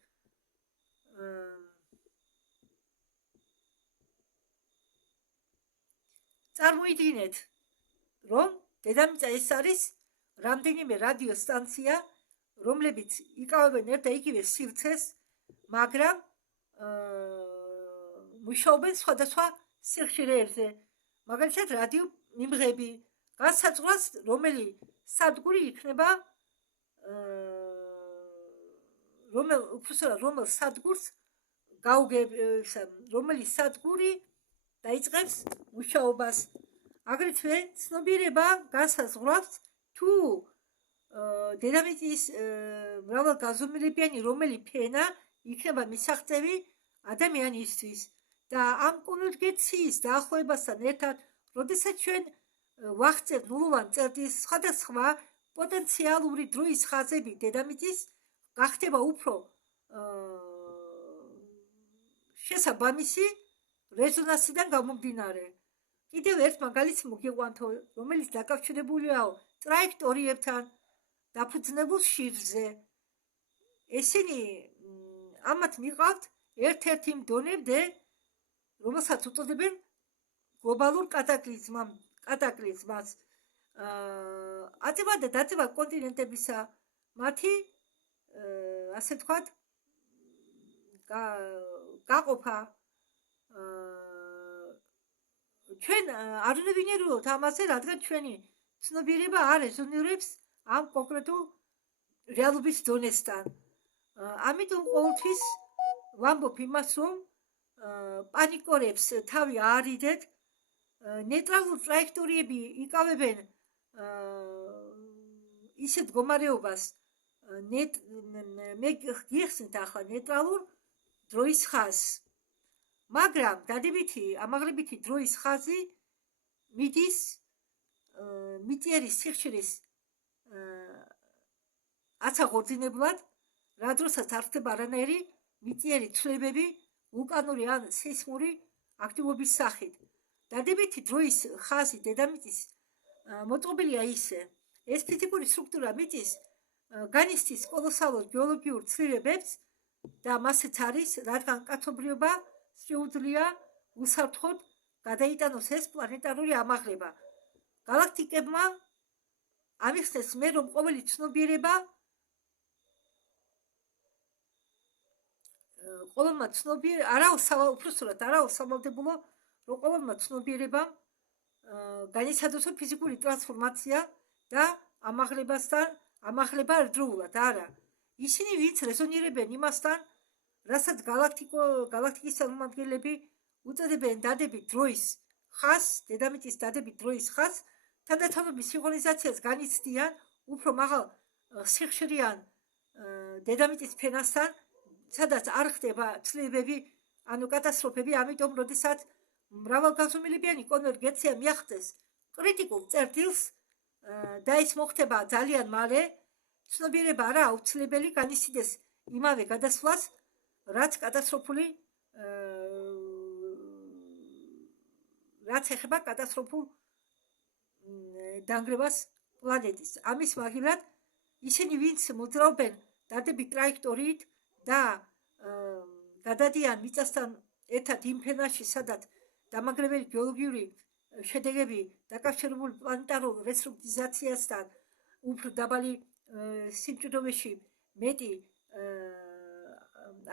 წარმოიდგინეთ, რომ დედამიწა ეს არის რამდენიმე რადიო სტანცია, რომლებიც იკავებენ ერთ და იგივე სივრცეს, მაგრამ მუშაობენ სხვადასხვა სიხშირეებზე. მაგალითად, რადიო მიმღები, განსაზღვრავს, რომელი სადგური იქნება, რომელ სადგურს რომელი სადგური დაიწყებს მუშაობას. აგრეთვე ცნობიერება განსაზღვრავს, თუ დედამიწის მრავალგანზომილებიანი რომელი ფენა იქნება მისაღწევი ადამიანისთვის. და ამ კონვერგენციის დაახლოებასთან ერთად, როდესაც ჩვენ ვახცევთ ნულოვან წერტილს, სხვადასხვა პოტენციალური დროის ხაზები დედამიწის გახდება უფრო შესაბამისი რეზონანსიდან გამომდინარე. კიდევ ერთ მაგალითს მოგიყვანთო, რომელიც დაკავშირებულია ტრაექტორიებთან დაფუძნებულ შირზე. ესენი ამათ მიყავთ ერთ-ერთი მდონემდე, რომელსაც უწოდებენ გლობალურ კატაკლიზმას. აწევა და დაწევა კონტინენტებისა, მათი ასე ვთქვათ, გაყოფა. ჩვენ არ უნდა ვინერვიოთ ამაზე, რადგან ჩვენი ცნობიერება არ რეზონირებს ამ კონკრეტულ რეალობის დონესთან. ამიტომ ყოველთვის ვამბობ იმას, რომ პანიკორებს თავი აარიდეთ. ნეიტრალურ ტრაექტორიები იკავებენ ისეთ მდგომარეობას, მე გიხსნით ახლა ნეიტრალურ დროის ხაზს. მაგრამ ამაღლებითი დროის ხაზი მიდის მიწიერის სიხშირის აცაღორძინებლად, რა დროსაც არ ხდება არანაირი მიწიერი ცვლილებები ვულკანური ან სეისმური აქტივობის სახით. დადებითი დროის ხაზი დედამიწის მოწყობილია ისე, ეს ფიზიკური სტრუქტურა მიწის განიცდის კოლოსალურ გეოლოგიურ ცვლილებებს და მასეც არის, რადგან კაცობრიობა შეუძლია უსაფრთხოდ გადაიტანოს ეს პლანეტარული ამაღლება. galaktikebma ამიხსნეს მე, რომ ყოველი ცნობიერება ყოველმა არაუსამალდებულო, რომ ყოველმა ცნობიერებამ განიცადოს ფიზიკური ტრანსფორმაცია და ამაღლება ერთდროულად არა. ისინი ვინც რეზონირებენ იმასთან, რასაც galaktikis წარმომადგენლები უწოდებენ დადებით დროის ხაზს, დედამიწის დადებით დროის ხაზს, თანდათანობის სინქრონიზაციას განიცდიან უფრო მაღალ სიხშირიან დედამიწის ფენასთან, სადაც არ ხდება ცვლილებები, ანუ კატასტროფები. ამიტომ, როდესაც მრავალგანზომილებიანი კონვერგენცია მიაღწევს კრიტიკულ წერტილს და ის მოხდება ძალიან მალე, ცნობიერება არა აუცილებელი განიცდის იმავე გადასვლას, რაც კატასტროფული რაც ეხება კატასტროფულ დანგრევას პლანეტის. ამის მაგივრად ისინი, ვინც მოძრაობენ დადებით ტრაექტორიით და გადადიან მიწასთან ერთად იმ ფენაში, სადაც დამაგრებელი გეოლოგიური შედეგები დაკავშირებული პლანეტარულ რესტრუქტურიზაციასთან უფრო დაბალი სიმჭიდროვეში მეტი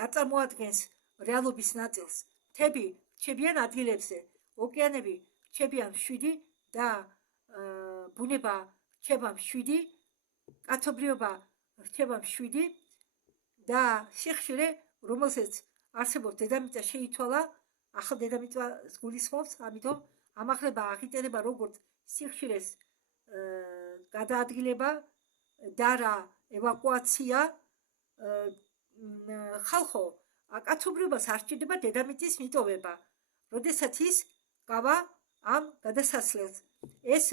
არ წარმოადგენს რეალობის ნაწილს. მთები რჩებიან ადგილებზე, ოკეანები რჩებიან მშვიდი და ბუნება რჩება მშვიდი, კაცობრიობა რჩება მშვიდი და სიხშირე, რომელზეც არსებობს დედამიწა შეიცვალა, ახლა დედამიწას გულისხმობს, ამიტომ ამაღლება აღიწერება როგორც სიხშირეს გადაადგილება და რა ევაკუაცია. ხალხო, კაცობრიობას არ სჭირდება დედამიწის მიტოვება. როდესაც ის გავა ამ გადასასვლელს. ეს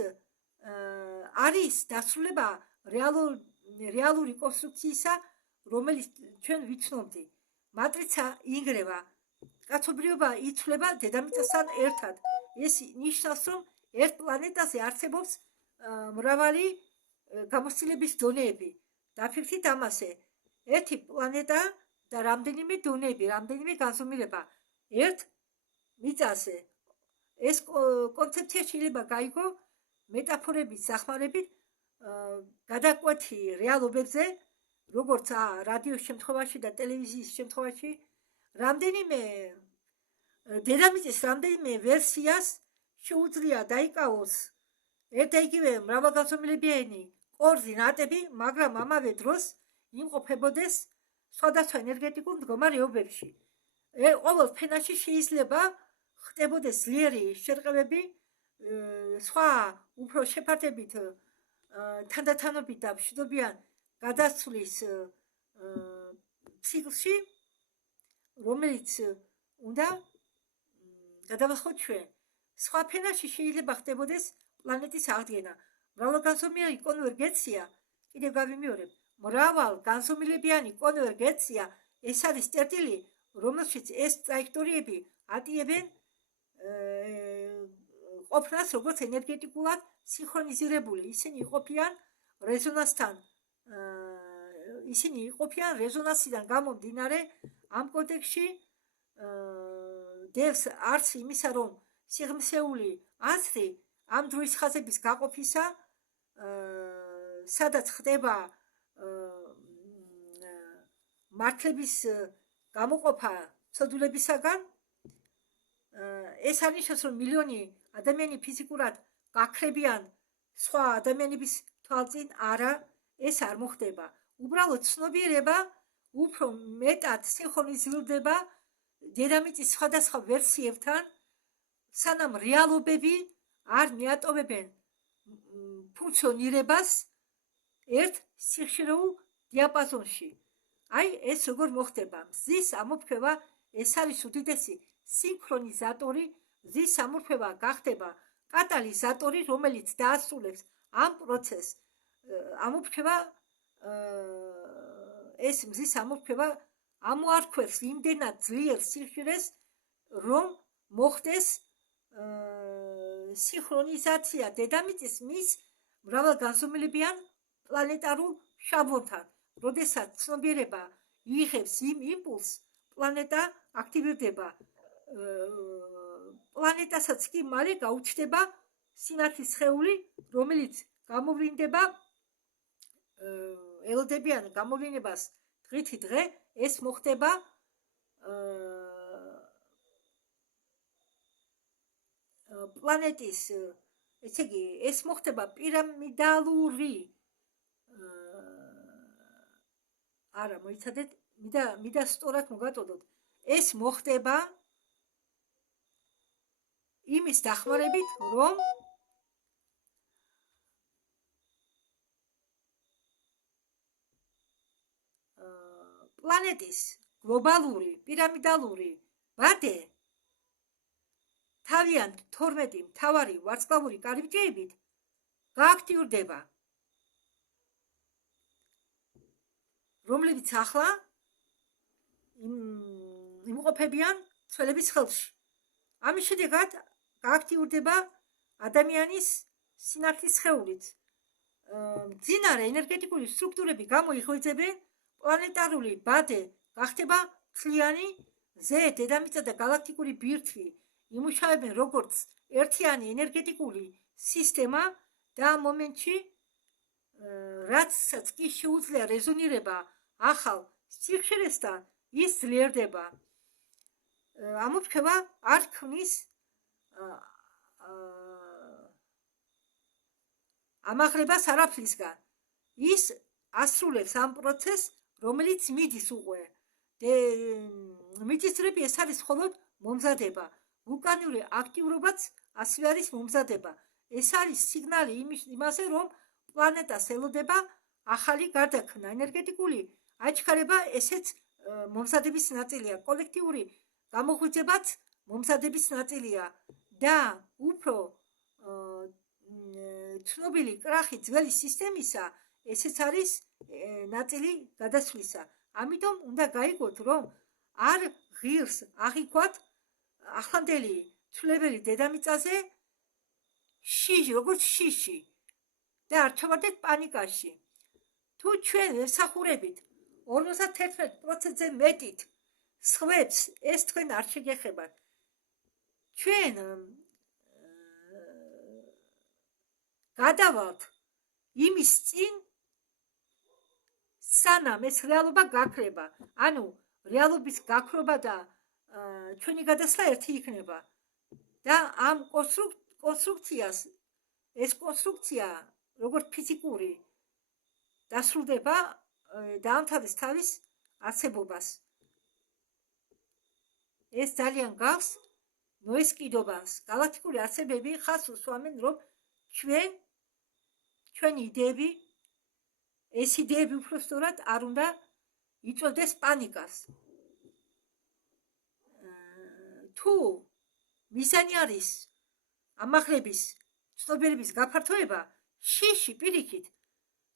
არის დასრულება რეალური კონსტრუქციისა, რომელიც ჩვენ ვიცნობდი. მატრიცა იგრევა, კაცობრიობა იცვლება დედამიწასთან ერთად. ეს ნიშნავს, რომ ერთ პლანეტაზე არსებობს მრავალი გამოცდილების დონეები. დაფიქრდით ამაზე. ერთი პლანეტა და რამდენიმე დონეები, რამდენიმე განზომილება ერთ მიწაზე. ეს კონცეფცია შეიძლება გაიგო მეტაფორებით, სახმარებით გადაკვეთი რეალობებზე, როგორც რადიოს შემთხვევაში და ტელევიზიის შემთხვევაში, რამდენიმე დედამიწის რამდენიმე ვერსიას შეუძლია დაიკავოს ერთ იგივე მრავალგანზომილებიანი კოორდინატები, მაგრამ ამავე დროს იმყოფებოდეს სხვადასხვა ენერგეტიკულ მდგომარეობებში. ყოველ ფენაში შეიძლება ხდებოდეს ძლიერი შერყევები, სხვა უფრო შეფართებით თანდათანობით და მშვიდობიან გადასვლის ციკლში, რომელიც უნდა გადავახოთ ჩვენ. სხვა ფენაში შეიძლება ხდებოდეს პლანეტის აღდგენა. მრავალგანზომილებიანი კონვერგენცია, კიდევ გავიმეორებ, მრავალგანზომილებიანი კონვერგენცია ეს არის წერტილი, რომელშიც ეს ტრაექტორიები ატიებენ ყოფნას როგორც ენერგეტიკულად სინქრონიზირებული. ისინი იყოფიან რეზონანსიდან გამომდინარე ამ კონტექსტში დევს არც იმისა, რომ სიღრმისეული აზრი ამ დროის ხაზების გაყოფისა, სადაც ხდება მართლების გამოყოფა ცოდულებისაგან, ეს არნიშნავს, რომ მილიონი ადამიანი ფიზიკურად გაქრებიან სხვა ადამიანების თვალწინ, არა, ეს არ მოხდება. უბრალოდ ცნობიერება უფრო მეტად სინქრონიზირდება დედამიწის სხვადასხვა ვერსიებთან, სანამ რეალობები არ მიატოვებენ ფუნქციონირებას ერთ სიხშირეულ დიაპაზონში. აი, ეს როგორ მოხდება? მზის ამოფრქვევა ეს არის უდიდესი სინქრონიზატორი. მზის ამოფრქვევა გახდება კატალიზატორი, რომელიც დაასრულებს ამ პროცესს. ეს მზის ამოფრქვევა ამოარქვევს იმდენად ძლიერ სიხშირეს, რომ მოხდეს სინქრონიზაცია დედამიწის მის მრავალგანზომილებიან პლანეტარულ შაბლონთან. როდესაც ცნობიერება იღებს იმ იმპულსს, პლანეტა აქტივირდება. პლანეტასაც კი მალე გაუჩნდება სინათლის სხეული, რომელიც გამოვლინდება, ელოდებიან გამოვლინებას დღითი დღე. ეს მოხდება პლანეტის, ესე იგი, ეს მოხდება პირამიდალური, არა, მოიცადეთ, მიდა სწორად მოგატოდოთ. ეს მოხდება იმის დახმარებით, რომ პლანეტის გლობალური პირამიდალური ვადე თავიანთ 12 მთავარი ვარსკვლავური კარიბჭეებით გააქტიურდება, რომლებიც ახლა იმყოფებიან ცველების ხელში. ამის შედეგად გააქტიურდება ადამიანის სინათლის სხეულით. მძინარე ენერგეტიკული სტრუქტურები გამოიღვიძებენ, პლანეტარული ბადე გახდება მთლიანი ზე დედამიწა და გალაქტიკური ბირთვი იმუშავებენ როგორც ერთიანი ენერგეტიკული სისტემა და ამ მომენტში, რაცაც კი შეუძლია რეზონირება ახალ სიხშირესთან, ის ძლიერდება. ამოფრქვევა არ ქმნის ამაღლებას არაფრისგან. ის ასრულებს ამ პროცესს, რომელიც მიდის უკვე. მიწისძვრები ეს არის მხოლოდ მომზადება. ვულკანური აქტიურობაც ასევე არის მომზადება. ეს არის სიგნალი იმაზე, რომ პლანეტას ელოდება ახალი გარდაქმნა. ენერგეტიკული აჩქარება ესეც მომზადების ნაწილია. კოლექტიური გამოღვიძებაც მომზადების ნაწილია და უფრო ცნობილი კრახი ძველი სისტემისა ესეც არის ნაწილი გადასვლისა. ამიტომ უნდა გაიგოთ, რომ არ ღირს აღიქვათ ახლანდელი ცვლებელი დედამიწაზე შიში, როგორც შიში და არ ჩავარდეთ პანიკაში. თუ ჩვენ ვესახურებით 51%-ზე მეტით სხვებს, ეს თქვენ არ შეგეხებათ. ჩვენ გადავალთ იმის წინ, სანამ ეს რეალობა გაქრება. ანუ რეალობის გაქრობა და ჩვენი გადასვლა ერთი იქნება. და ამ კონსტრუქციას, ეს კონსტრუქცია როგორც ფიზიკური დასრულდება, დაამთავრებს თავის არსებობას. ეს ძალიან გავს ნოეს კიდობას. გალაქტიკური არსებები ხას უსვამენ, რომ ჩვენი იდეები, ეს იდეები უფრო სწორად არ უნდა იწვევდეს პანიკას. თუ მიზანი არის ამაღლების ცნობიერების გაფართოება, შიში პირიქით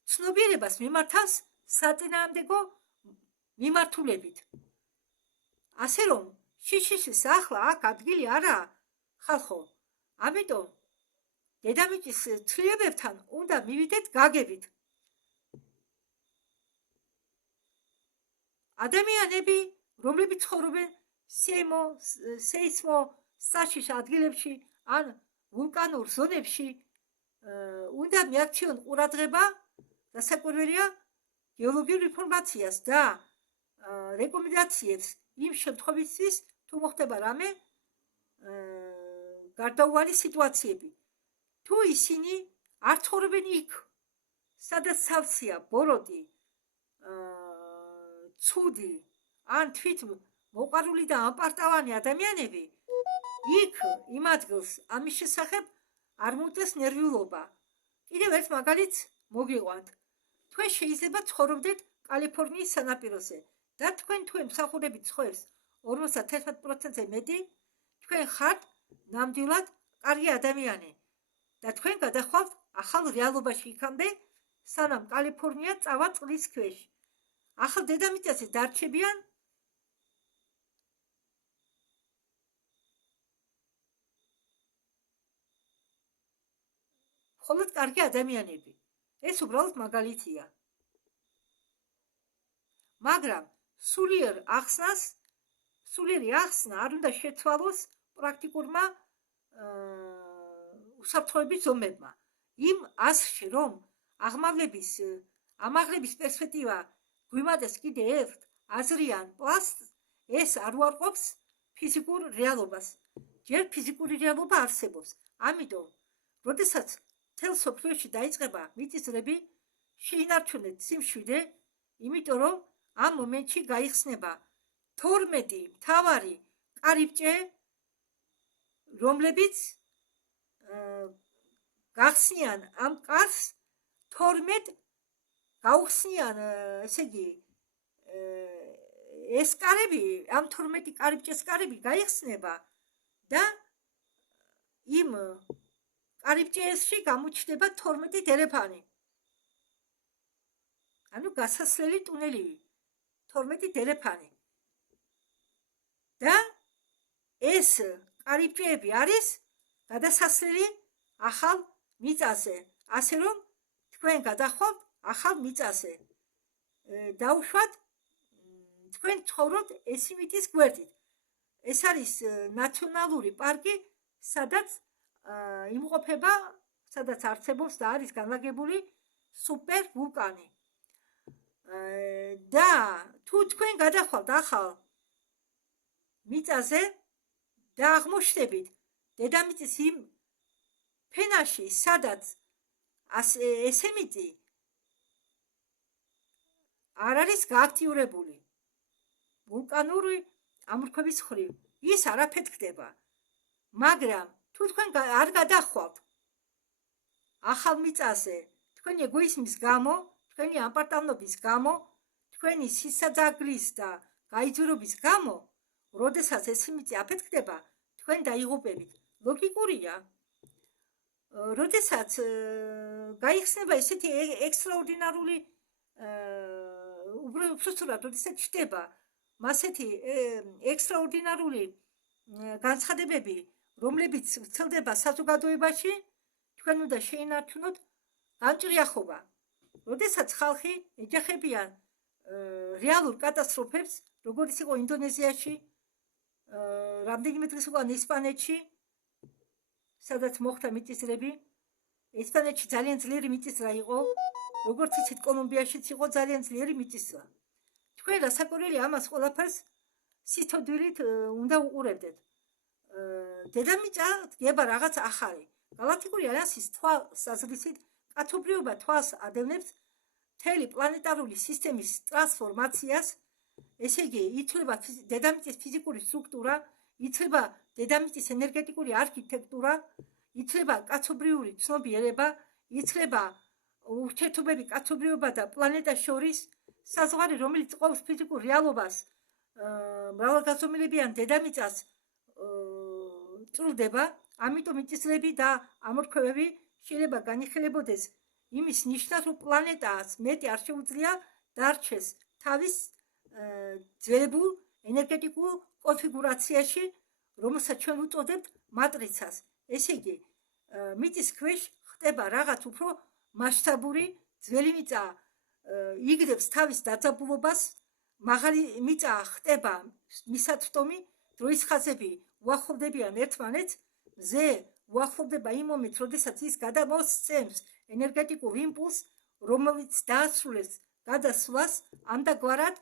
ცნობიერებას მიმართავს საწინააღმდეგო მიმართულებით. ასე რომ შიშის ახლა აქ ადგილი არაა, ხალხო. ამიტომ დედამიწის ცვლილებებთან უნდა მივიდეთ გაგებით. ადამიანები, რომლებიც ცხოვრობენ სეისმო საშიშ ადგილებში ან ვულკანურ ზონებში, უნდა მიაქციონ ყურადღება დასაკვირველია გეოლოგიურ ინფორმაციას და რეკომენდაციებს იმ შემთხვევისთვის, თუ მოხდება რამე გარდაუვალი სიტუაციები. თუ ისინი არ ცხოვრობენ იქ, სადაც სავსეა ბოროტი, ცუდი ან თვით მოყვარული და ამპარტავანი ადამიანები, იქ იმ ადგილს ამის შესახებ არ მოუწევს ნერვიულობა. კიდევ ერთ მაგალითს მოგიყვანთ. თქვენ შეიძლება ცხოვრობდეთ კალიფორნიის სანაპიროზე და თქვენ თუ ემსახურებით სხვებს 51%-ზე მეტი, თქვენ ხართ ნამდვილად კარგი ადამიანი და თქვენ გადახვალთ ახალ რეალობაში იქამდე, სანამ კალიფორნია წავა წყლის ქვეშ. ახალ დედამიწაზე დარჩებიან მხოლოდ კარგი ადამიანები. ეს უბრალოდ მაგალითია. მაგრამ სულიერი ახსნა არ უნდა შეცვალოს პრაქტიკურმა უსაფრთხოების ზომებმა. იმ აზრში, რომ ამაღლების პერსპექტივა გვიმატებს კიდე ერთ აზრიან პლასტს, ეს არ უარყოფს ფიზიკურ რეალობას. ჯერ ფიზიკური რეალობა არსებობს. ამიტომ, როდესაც მთელ სოფლიოში დაიწყება მიწისძვრები, შეინარჩუნეთ სიმშვიდე, იმიტომ რომ ამ მომენტში გაიხსნება 12 მთავარი კარიბჭე, რომლებიც გახსნიან ამ კარს 12 გაუხსნიან, ესე იგი, ეს კარები, ამ 12 კარიბჭეს კარები გაიხსნება და იმ კარიბჭეებში გამოჩნდება 12 დერეფანი. ანუ გასასვლელი ტუნელი, 12 დერეფანი. და ეს კარიბჭეები არის გადასასვლელი ახალ მიწაზე. ასე რომ თქვენ გადახვალთ ახალ მიწაზე. დაუშვათ თქვენ ცხოვრობთ ესიმიტის გვერდით. ეს არის ნაციონალური პარკი, სადაც იმყოფება, სადაც არსებობს და არის განლაგებული სუპერ ვულკანი. და თუ თქვენ გადახვალთ ახალ მიწაზე და აღმოჩნდებით დედამიწის იმ ფენაში, სადაც ესემიტი არ არის გააქტიურებული ვულკანური ამურქების მხრივ, ის არაფერი ხდება. მაგრამ თუ თქვენ არ გადახვალთ ახალ მიწაზე, თქვენი ეგოიზმის გამო, თქვენი ამპარტავნობის გამო, თქვენი სისაძაგლის და გაიძურობის გამო, როდესაც ესიმიტი აფეთქდება, თქვენ დაიღუპებით. ლოგიკურია. როდესაც გაიხსნება ესეთი ექსტრაორდინარული უბრალოდ როდესაც ჩდება მასეთი ექსტრაორდინარული განცხადებები, რომლებიც ვრცელდება საზოგადოებაში, თქვენ უნდა შეინარჩუნოთ განჭრიახობა. როდესაც ხალხი ეჯახებიან რეალურ კატასტროფებს, როგორც იყო ინდონეზიაში, რამდენიმე დღის უკან ესპანეთში, სადაც მოხდა მიწისძვრები. ესპანეთში ძალიან ძლიერი მიწისძვრა იყო, როგორც იცით, კოლუმბიაშიც იყო ძალიან ძლიერი მიწისძვრა. თქვენ რასაკვირველია ამას ყველაფერს სიცოცხლით უნდა უყურებდეთ. დედამიწა დგება რაღაც ახალი. გალაქტიკური ალიანსის თვალსაზრისით კაცობრიობა თვალს ადევნებს მთელი პლანეტარული სისტემის ტრანსფორმაციას, ესე იგი, იცვლება დედამიწის ფიზიკური სტრუქტურა, იცვლება დედამიწის ენერგეტიკული არქიტექტურა, იცვლება კაცობრიული ცნობიერება, იცვლება ურთიერთობები კაცობრიობა და პლანეტას შორის, საზღვარი, რომელიც ყოფს ფიზიკურ რეალობას, მრავალგაზომილებიან დედამიწას წრულდება, ამიტომ მიწისძვრები და ამორჩევები შეიძლება განიხილებოდეს იმის ნიშნად, რომ პლანეტას მეტი არ შეუძლია დარჩეს თავის ძველებულ ენერგეტიკულ კონფიგურაციაში, რომელსაც ჩვენ ვუწოდებთ მატრიცას. ესე იგი, მიწის ქვეშ ხდება რაღაც უფრო მასშტაბური, ძველი მიწა იგდებს თავის დაძაბულობას, მაღალი მიწა ხდება მისაწვდომი, დროის ხაზები უახლოვდებიან ერთმანეთს, მზე უახლოვდება იმ მომენტს, როდესაც ის გადამოსცემს ენერგეტიკულ იმპულსს, რომელიც დაასრულებს გადასვლას, ამდაგვარად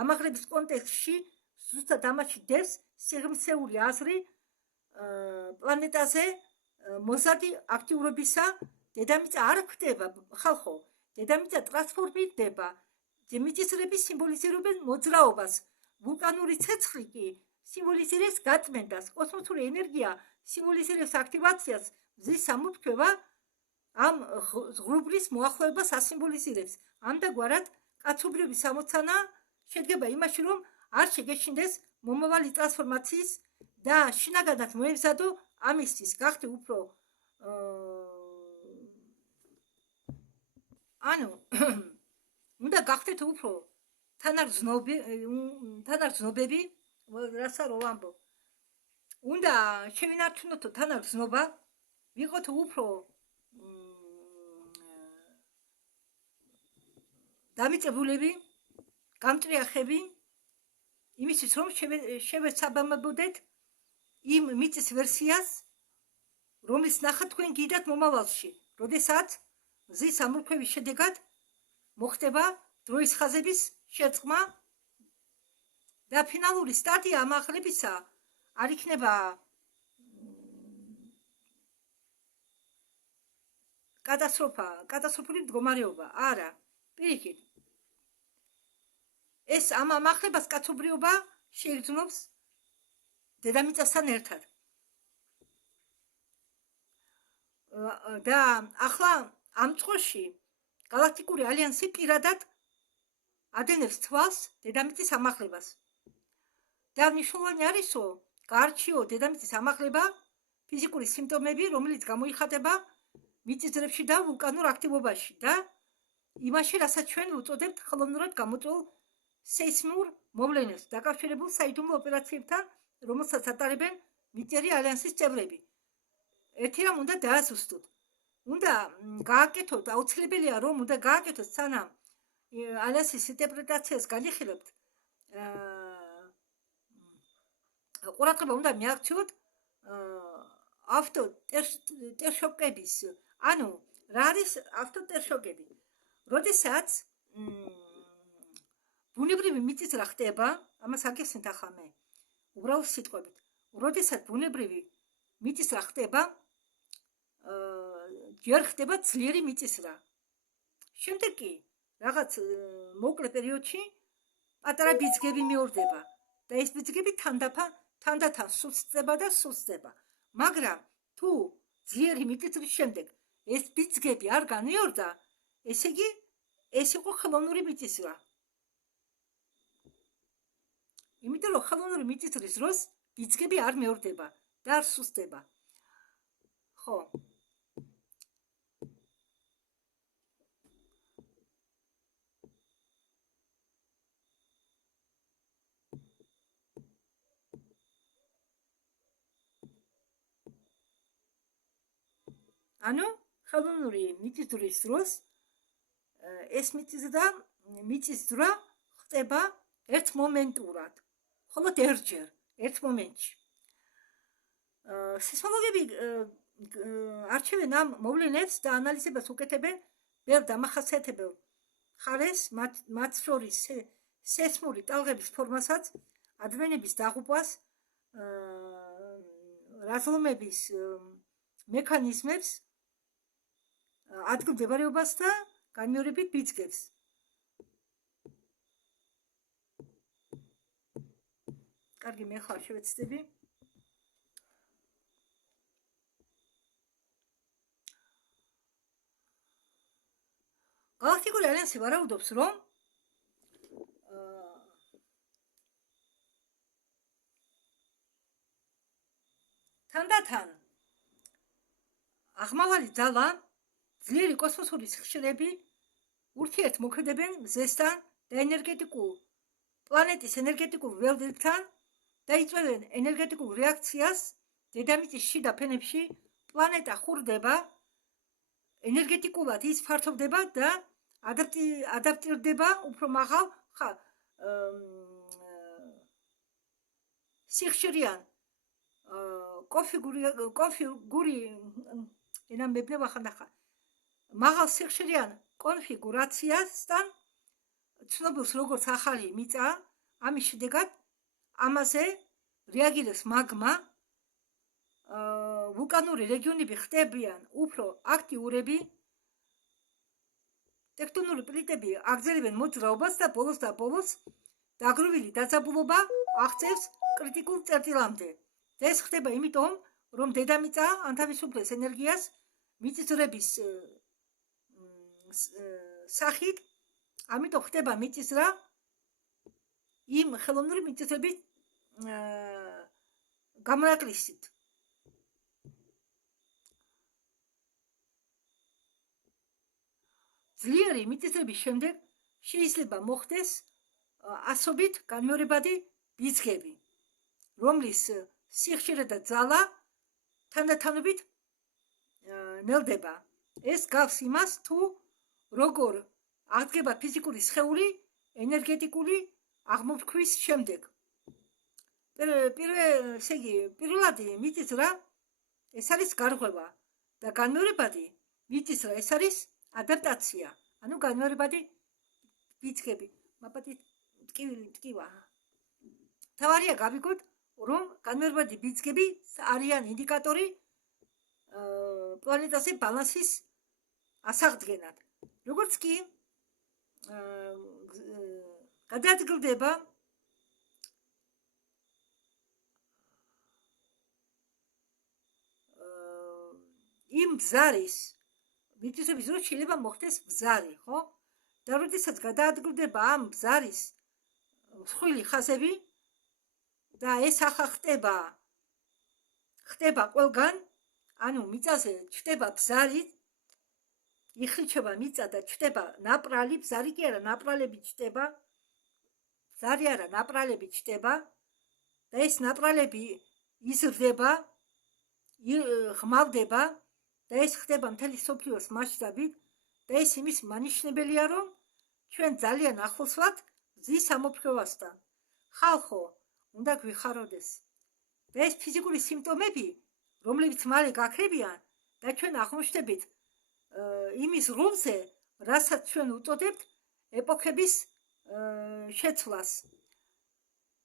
ამაღლების კონტექსტში ზუსტად ამაში დევს სიღრმისეული აზრი პლანეტაზე მოზარდი აქტიურობისა. დედამიწა არ ხვდება, ხალხო, დედამიწა ტრანსფორმირდება. მიწისძვრები სიმბოლიზირებენ მოძრაობას, ვულკანური ცეცხლი კი სიმბოლიზირებს გაწმენდას, კოსმოსური ენერგია სიმბოლიზირებს აქტივაციას, მზის სამოფრქვევა ამ ღრუბლის მოახლოებას ასიმბოლიზირებს. ამდაგვარად კაცობრიობის ამოცანა შედგება იმაში, რომ არ შეგეშინდეს მომავალი ტრანსფორმაციის და შინაგანად მოემზადო ამისთვის გახდე უფრო უნდა გახდეთ უფრო თანაგრძნობები, რასაც რო ვამბობ. უნდა შევინარჩუნოთ თანაგრძნობა, ვიყოთ უფრო დამიწებულები, გამჭრიახები, იმისთვის რომ შევეცაბამებოდეთ იმ მიწის ვერსიას, რომლის ნახat თქვენ გიდათ მომავალში, როდესაც მზის ამორჩევის შედეგად მოხდება დროის ხაზების შერწყმა და ფინალური სტადია ამაღლებისა არ იქნება კატასტროფული მდგომარეობა, არა, პირიქით. ეს ამ ამაღლებას კაცობრიობა შეიგრძნობს დედამიწასთან ერთად. და ახლა ამ წრეში გალაქტიკური ალიანსი პირადად ადენებს თვალს დედამიწის ამაღლებას. და მნიშვნელოვანი არის, რომ გაარჩიო დედამიწის ამაღლება ფიზიკური სიმპტომები, რომელიც გამოიხატება მიწისძვრებში და ვულკანურ აქტივობაში და იმაში, რასაც ჩვენ ვუწოდებთ ხელოვნურად გამოწვეულ სეისმურ მოვლენებს, დაკავშირებულ საიდუმლო ოპერაციებთან, რომელსაც ატარებენ მიწიერი ალიანსის წევრები. ერთი რამ უნდა დააზუსტოთ. უნდა გააკეთოთ, აუცილებელია რომ უნდა გააკეთოთ, სანამ ალიანსის ინტერპრეტაციას განიხილებთ, ყურადღება უნდა მიაქციოთ ავტოტერშოკების. ანუ რა არის ავტოტერშოკები? როდესაც ბუნებრივი მიწისძვრა ხდება, ამას აგიხსნით ახლა მე, უბრალოდ სიტყვებით. როდესაც ბუნებრივი მიწისძვრა ხდება, ჯერ ხდება ძლიერი მიწისძვრა. შემდეგ კი რაღაც მოკლე პერიოდში პატარა ბიძგები მეორდება და ეს ბიძგები თანდათან სუსტდება და სუსტდება. მაგრამ თუ ძლიერი მიწისძვრის შემდეგ ეს ბიძგები არ განმეორდა, ესე იგი ეს იყო ხელოვნური მიწისძვრა. იმიტომ რომ ხელოვნური მიწისძვრის დროს ბიძგები არ მეორდება და არ სუსტდება. ხო. ანუ ხელოვნური მიწისძვრის დროს ეს მიწისძვრა ხდება ერთ მომენტურად, მხოლოდ ერთჯერ, ერთ მომენტში. სეისმოლოგები არჩევენ ამ მოვლენებს და ანალიზებას უკეთებენ ბევრ დამახასიათებელ მხარეს, მათ შორის სეისმური ტალღების ფორმასაც, ადვენების დაღუპვას, რაზმების მექანიზმებს, ადგილმდებარეობას და განმეორებით ბიძგებს. კარგი, მე ხარ შევეცდები. გალაქტიკური ალიანსი ვარაუდობს, რომ თანდათან აღმავალი ძალა, ძლიერი კოსმოსური სიხშირეები ურთიერთმოქმედებენ მზესთან და პლანეტის ენერგეტიკულ ველებთან და იწვევენ ენერგეტიკულ რეაქციას დედამიწის შიდა ფენებში. პლანეტა ხურდება, ენერგეტიკულად ის ფართოვდება და ადაპტირდება უფრო მაღალ სიხშირიან მაღალ სიხშირიან კონფიგურაციასთან, ცნობილს როგორც ახალი მიწა. ამის შედეგად ამაზე რეაგირებს მაგმა, ვულკანური რეგიონები ხდებიან უფრო აქტიურები, ტექტონური პლიტები აგრძელებენ მოძრაობას და ბოლოს დაგროვილი დაძაბულობა აღწევს კრიტიკულ წერტილამდე. და ეს ხდება იმიტომ, რომ დედამიწა ანთავისუფლებს ენერგიას მიწისძვრების სახით, ამიტომ ხდება მიწისძვრა იმ ხელოვნური მიწისძვრების გამონაკლისით. ძლიერი მიწისძვრების შემდეგ შეიძლება მოხდეს ასობით განმეორებადი ბიძგები, რომლის სიხშირე და ძალა თანდათანობით ნელდება. ეს გავს იმას, თუ როგორ აღდგება ფიზიკური სხეული ენერგეტიკული აღმოფრქვის შემდეგ. პირველად მიწისძვრა ეს არის გარღვევა და განმეორებადი მიწისძვრა ეს არის ადაპტაცია, ანუ განმეორებადი ბიძგები. მაპატი ტკივა. თავარია გავიგოთ, რომ განმეორებადი ბიძგები არიან ინდიკატორი პლანეტაზე ბალანსის ასაღდგენად. როგორც კი გადაადგილდება იმ ბზარის მიწისძვრების დროს შეიძლება მოხდეს ბზარი, ხო? და როდესაც გადაადგილდება ამ ბზარის მსხვილი ხაზები და ეს ახლა ხდება ყველგან, ანუ მიწაზე ჩდება ბზარი, იხლიჩება მიწა და ჩდება ნაპრალი, ბზარი კი არა, ნაპრალები ჩდება, ბზარი არა, ნაპრალები ჩდება და ეს ნაპრალები იზრდება, ღმავდება და ეს ხდება მთელი მსოფლიოს მასშტაბით და ეს იმის მანიშნებელია, რომ ჩვენ ძალიან ახლოს ვართ მზის ამოფრქვევასთან. ხალხო, უნდა გვიხაროდეს. და ეს ფიზიკური სიმპტომები, რომლებიც მალე გაქრებიან და ჩვენ აღმოჩნდებით იმის ღრუბლზე, რასაც ჩვენ უწოდებთ ეპოქების შეცვლას.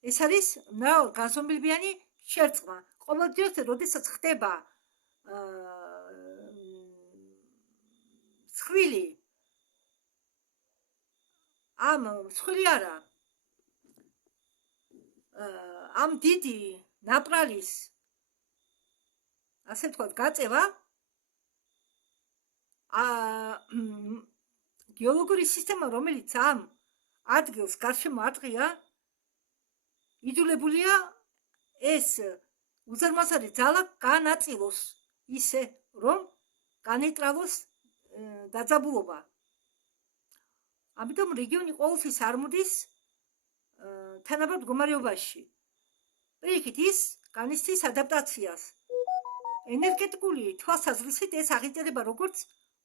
ეს არის მრავალგაზომილებიანი შერწყმა. ყოველდღიურად, როდესაც ხდება მსხვილი, ამ მსხვილი არა, ამ დიდი ნაპრალის, ასე ვთქვათ, გაწევა, გეოლოგიური სისტემა, რომელიც ამ ადგილს გარშემო ატყია, იძულებულია ეს უზარმაზარი ძალა განაწილოს ისე, რომ განეტრალოს დაძაბულობა. ამიტომ რეგიონი ყოველთვის არ მოდის თანაბარ მდგომარეობაში. პირიქით ის განიცდის ადაპტაციას. ენერგეტიკული თვალსაზრისით ეს აღიწერება როგორც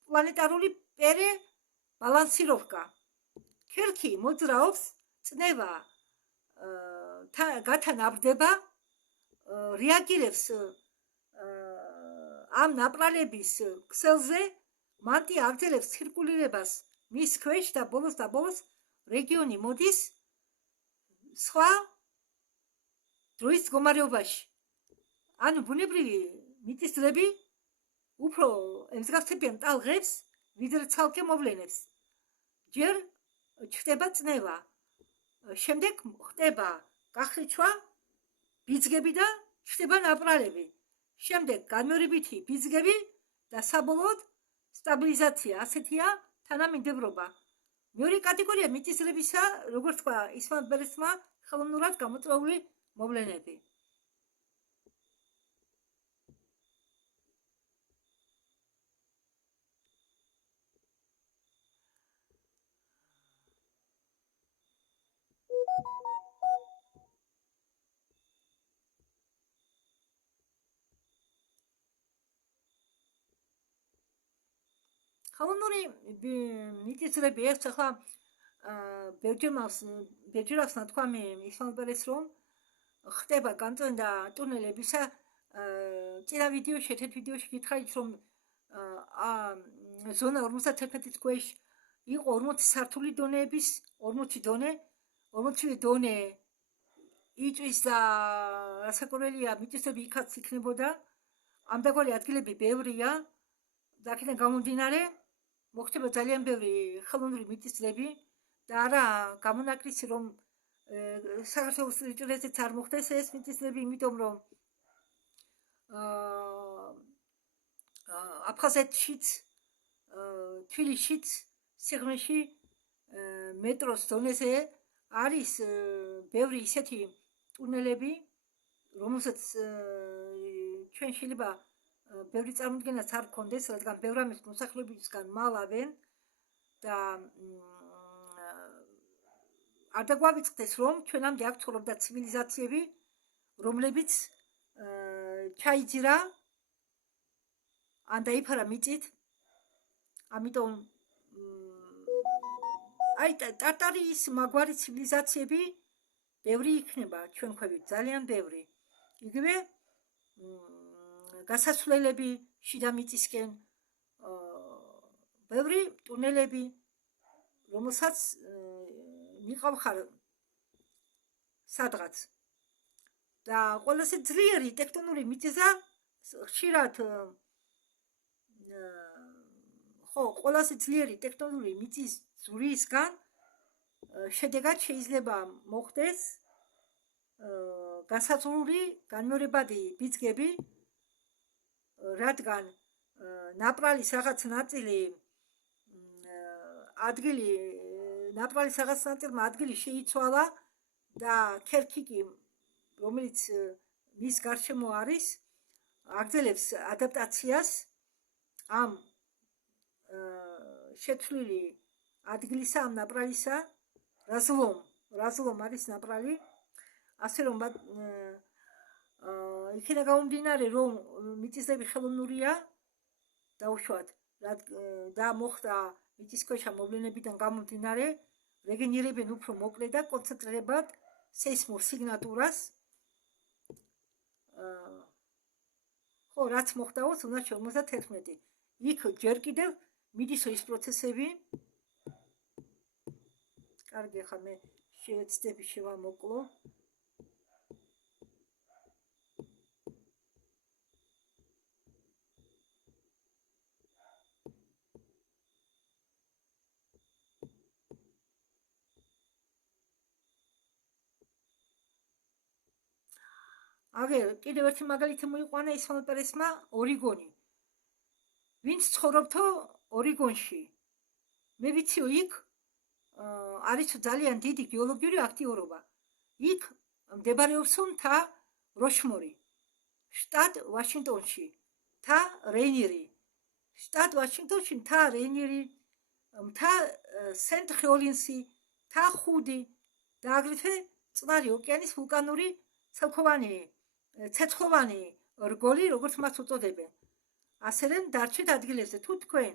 პლანეტარული პერებალანსიროვკა. ქერქი მოძრაობს, წნევა გათანაბრდება, რეაგირებს ამ ნაპრალების ქსელზე, მანტია აგრძელებს ცირკულირებას მის ქვეშ და ბოლოს რეგიონი მოდის სხვა დროის მდგომარეობაში. ანუ ბუნებრივი მიწისძვრები უფრო ემსგავსებიან ტალღებს, ვიდრე ცალკე მოვლენებს. ჯერ ჩხდება წნევა, შემდეგ ხდება გახრიჩვა, ბიძგები და ჩხდება ნაპრალები. შემდეგ განმეორებითი ბიძგები და საბოლოოდ სტაბილიზაცია. ასეთია თანამიმდევრობა. მეორე კატეგორია მიწისძვრებისა, როგორც თქვა ისმაილ პერესმა, ხელოვნურად გამოწვეული მოვლენები. ხელოვნური მიწისძვრები ეს ახლა ბერჯერ ახსნა თქვა მე ისმაილ პერესს, რომ ხდება განწმენდა ტუნელებისა. წინა ვიდეოში, ერთ ვიდეოში გითხარით, რომ ზონა 51-ის ქვეშ იყო 40 სართული დონეების, 40 დონე იწვის და რასაკვირველია, მიწისძვრები იქაც იქნებოდა. ამდაგვარი ადგილები ბევრია და აქედან გამომდინარე მოხდება ძალიან ბევრი ხელოვნური მიწისძვრები და არა გამონაკლისი, რომ საქართველოს ტერიტორიაზეც არ მოხდეს ეს მიწისძვრები, იმიტომ რომ აფხაზეთშიც, თბილისშიც, სიღნეში, მეტროს დონეზე არის ბევრი ისეთი ტუნელები, რომელსაც ჩვენ შეიძლება ბევრი წარმოდგენაც არ გქონდეს, რადგან ბევრ ამის მოსახლეობისგან მალავენ და არ დაგვავიწყდეს, რომ ჩვენამდე აქ ცხოვრობდა ცივილიზაციები, რომლებიც ჩაიძირა ან დაიფარა მიწით. ამიტომ აი ტარტარიის მაგვარი ცივილიზაციები ბევრი იქნება ჩვენქვევით, ძალიან ბევრი. იგივე გასასვლელები შიდა მიწისკენ, ბევრი ტუნელები, რომელსაც მიყავხარ სადღაც. და ყველაზე ძლიერი ტექტონური მიწისძვრა ხშირად ყველაზე ძლიერი ტექტონური მიწისძვრისგან შედეგად შეიძლება მოხდეს გასაზღვრული განმეორებადი ბიძგები, რადგან ნაპრალის რაღაც ნაწილმა ადგილი შეიცვალა და ქერქი კი, რომელიც მის გარშემო არის, აგრძელებს ადაპტაციას ამ შეცვლილი ადგილისა, ამ ნაპრალისა, რაზლომ არის ნაპრალი, ასე რომ იქიდან გამომდინარე, რომ მიწისძვრები ხელოვნურია, დაუშვათ და მოხდა მიწისქვეშა მოვლენებიდან გამომდინარე, რეგენერირებენ უფრო მოკლე და კონცენტრირებად სეისმურ სიგნატურას. რაც მოხდა 1951. იქ ჯერ კიდევ მიდის ის პროცესები. კარგი, ახლა მე შევეცდები შევამოკლო. აგერ კიდევ ერთი მაგალითი მოიყვანა ისმაილ პერესმა, ორიგონი. ვინც ცხოვრობთო ორიგონში, მე ვიციო იქ არის ძალიან დიდი გეოლოგიური აქტიურობა. იქ მდებარეობსო მთა როშმორი. შტატ ვაშინგტონში მთა რეინირი, შტატ ვაშინგტონში მთა რეინირი, მთა სენტ ხეოლინსი, მთა ხუდი და აგრეთვე წყნარი ოკეანის ვულკანური ცეცხლოვანი რგოლი, როგორც მას უწოდებენ. ასე რომ დარჩეთ ადგილებზე. თუ თქვენ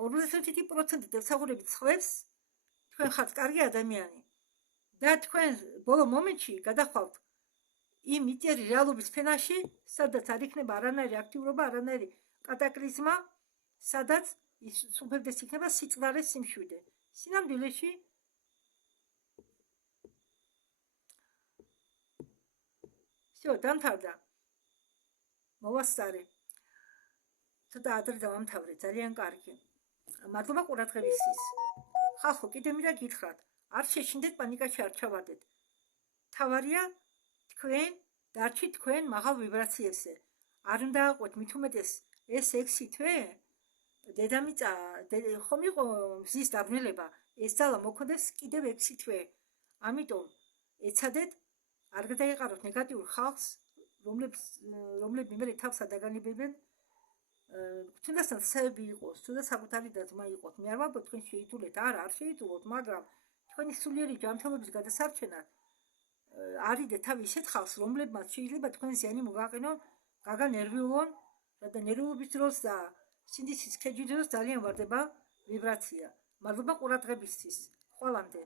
51% დევსაღურებით ხვევს, თქვენ ხართ კარგი ადამიანი და თქვენ ბოლო მომენტში გადახვალთ იმ მიწიერი რეალობის ფენაში, სადაც არ იქნება არანაირი აქტიურობა, არანაირი კატაკლიზმა, სადაც ის სუფევდეს იქნება სიწყდარე, სიმშვიდე. სინამდვილეში всё, დამთავრდა. მოვასწარე. ცოტა ადრე დავამთავრე, ძალიან კარგი. მადლობა ყურადღებისთვის. ხალხო, კიდე მინდა გითხრათ, არ შეშინდეთ, პანიკაში არ ჩავარდეთ. თავარია თქვენ დარჩით თქვენ მაღალ ვიბრაციებზე. არ უნდა აყვეთ მით უმეტეს ეს 6 თვე დედამიწა ხომ იყო მზის დაბნელება, ეს ძალა მოქმედებს კიდევ 6 თვე. ამიტომ ეცადეთ არ გადაეყაროთ ნეგატიურ ხალხს, რომლებიც მე თავს ადაგანებებენ. თუნდაც სები იყოს, თუნდაც საკუთარი და-ძმა იყოს. მე არ ვამბობ თქვენ შეითულეთ, არ შეითულოთ, მაგრამ თქვენი სულიერი ჯანმრთელობის გადასარჩენად არიდეთ თავი ისეთ ხალხს, რომლებმაც შეიძლება თქვენ ზიანი მოგაყენონ, გაგანერვიულონ და ნერვიულობის დროს და სინდისის ქეჯის დროს ძალიან ვარდება ვიბრაცია. მადლობა ყურადღებისთვის. ხვალამდე.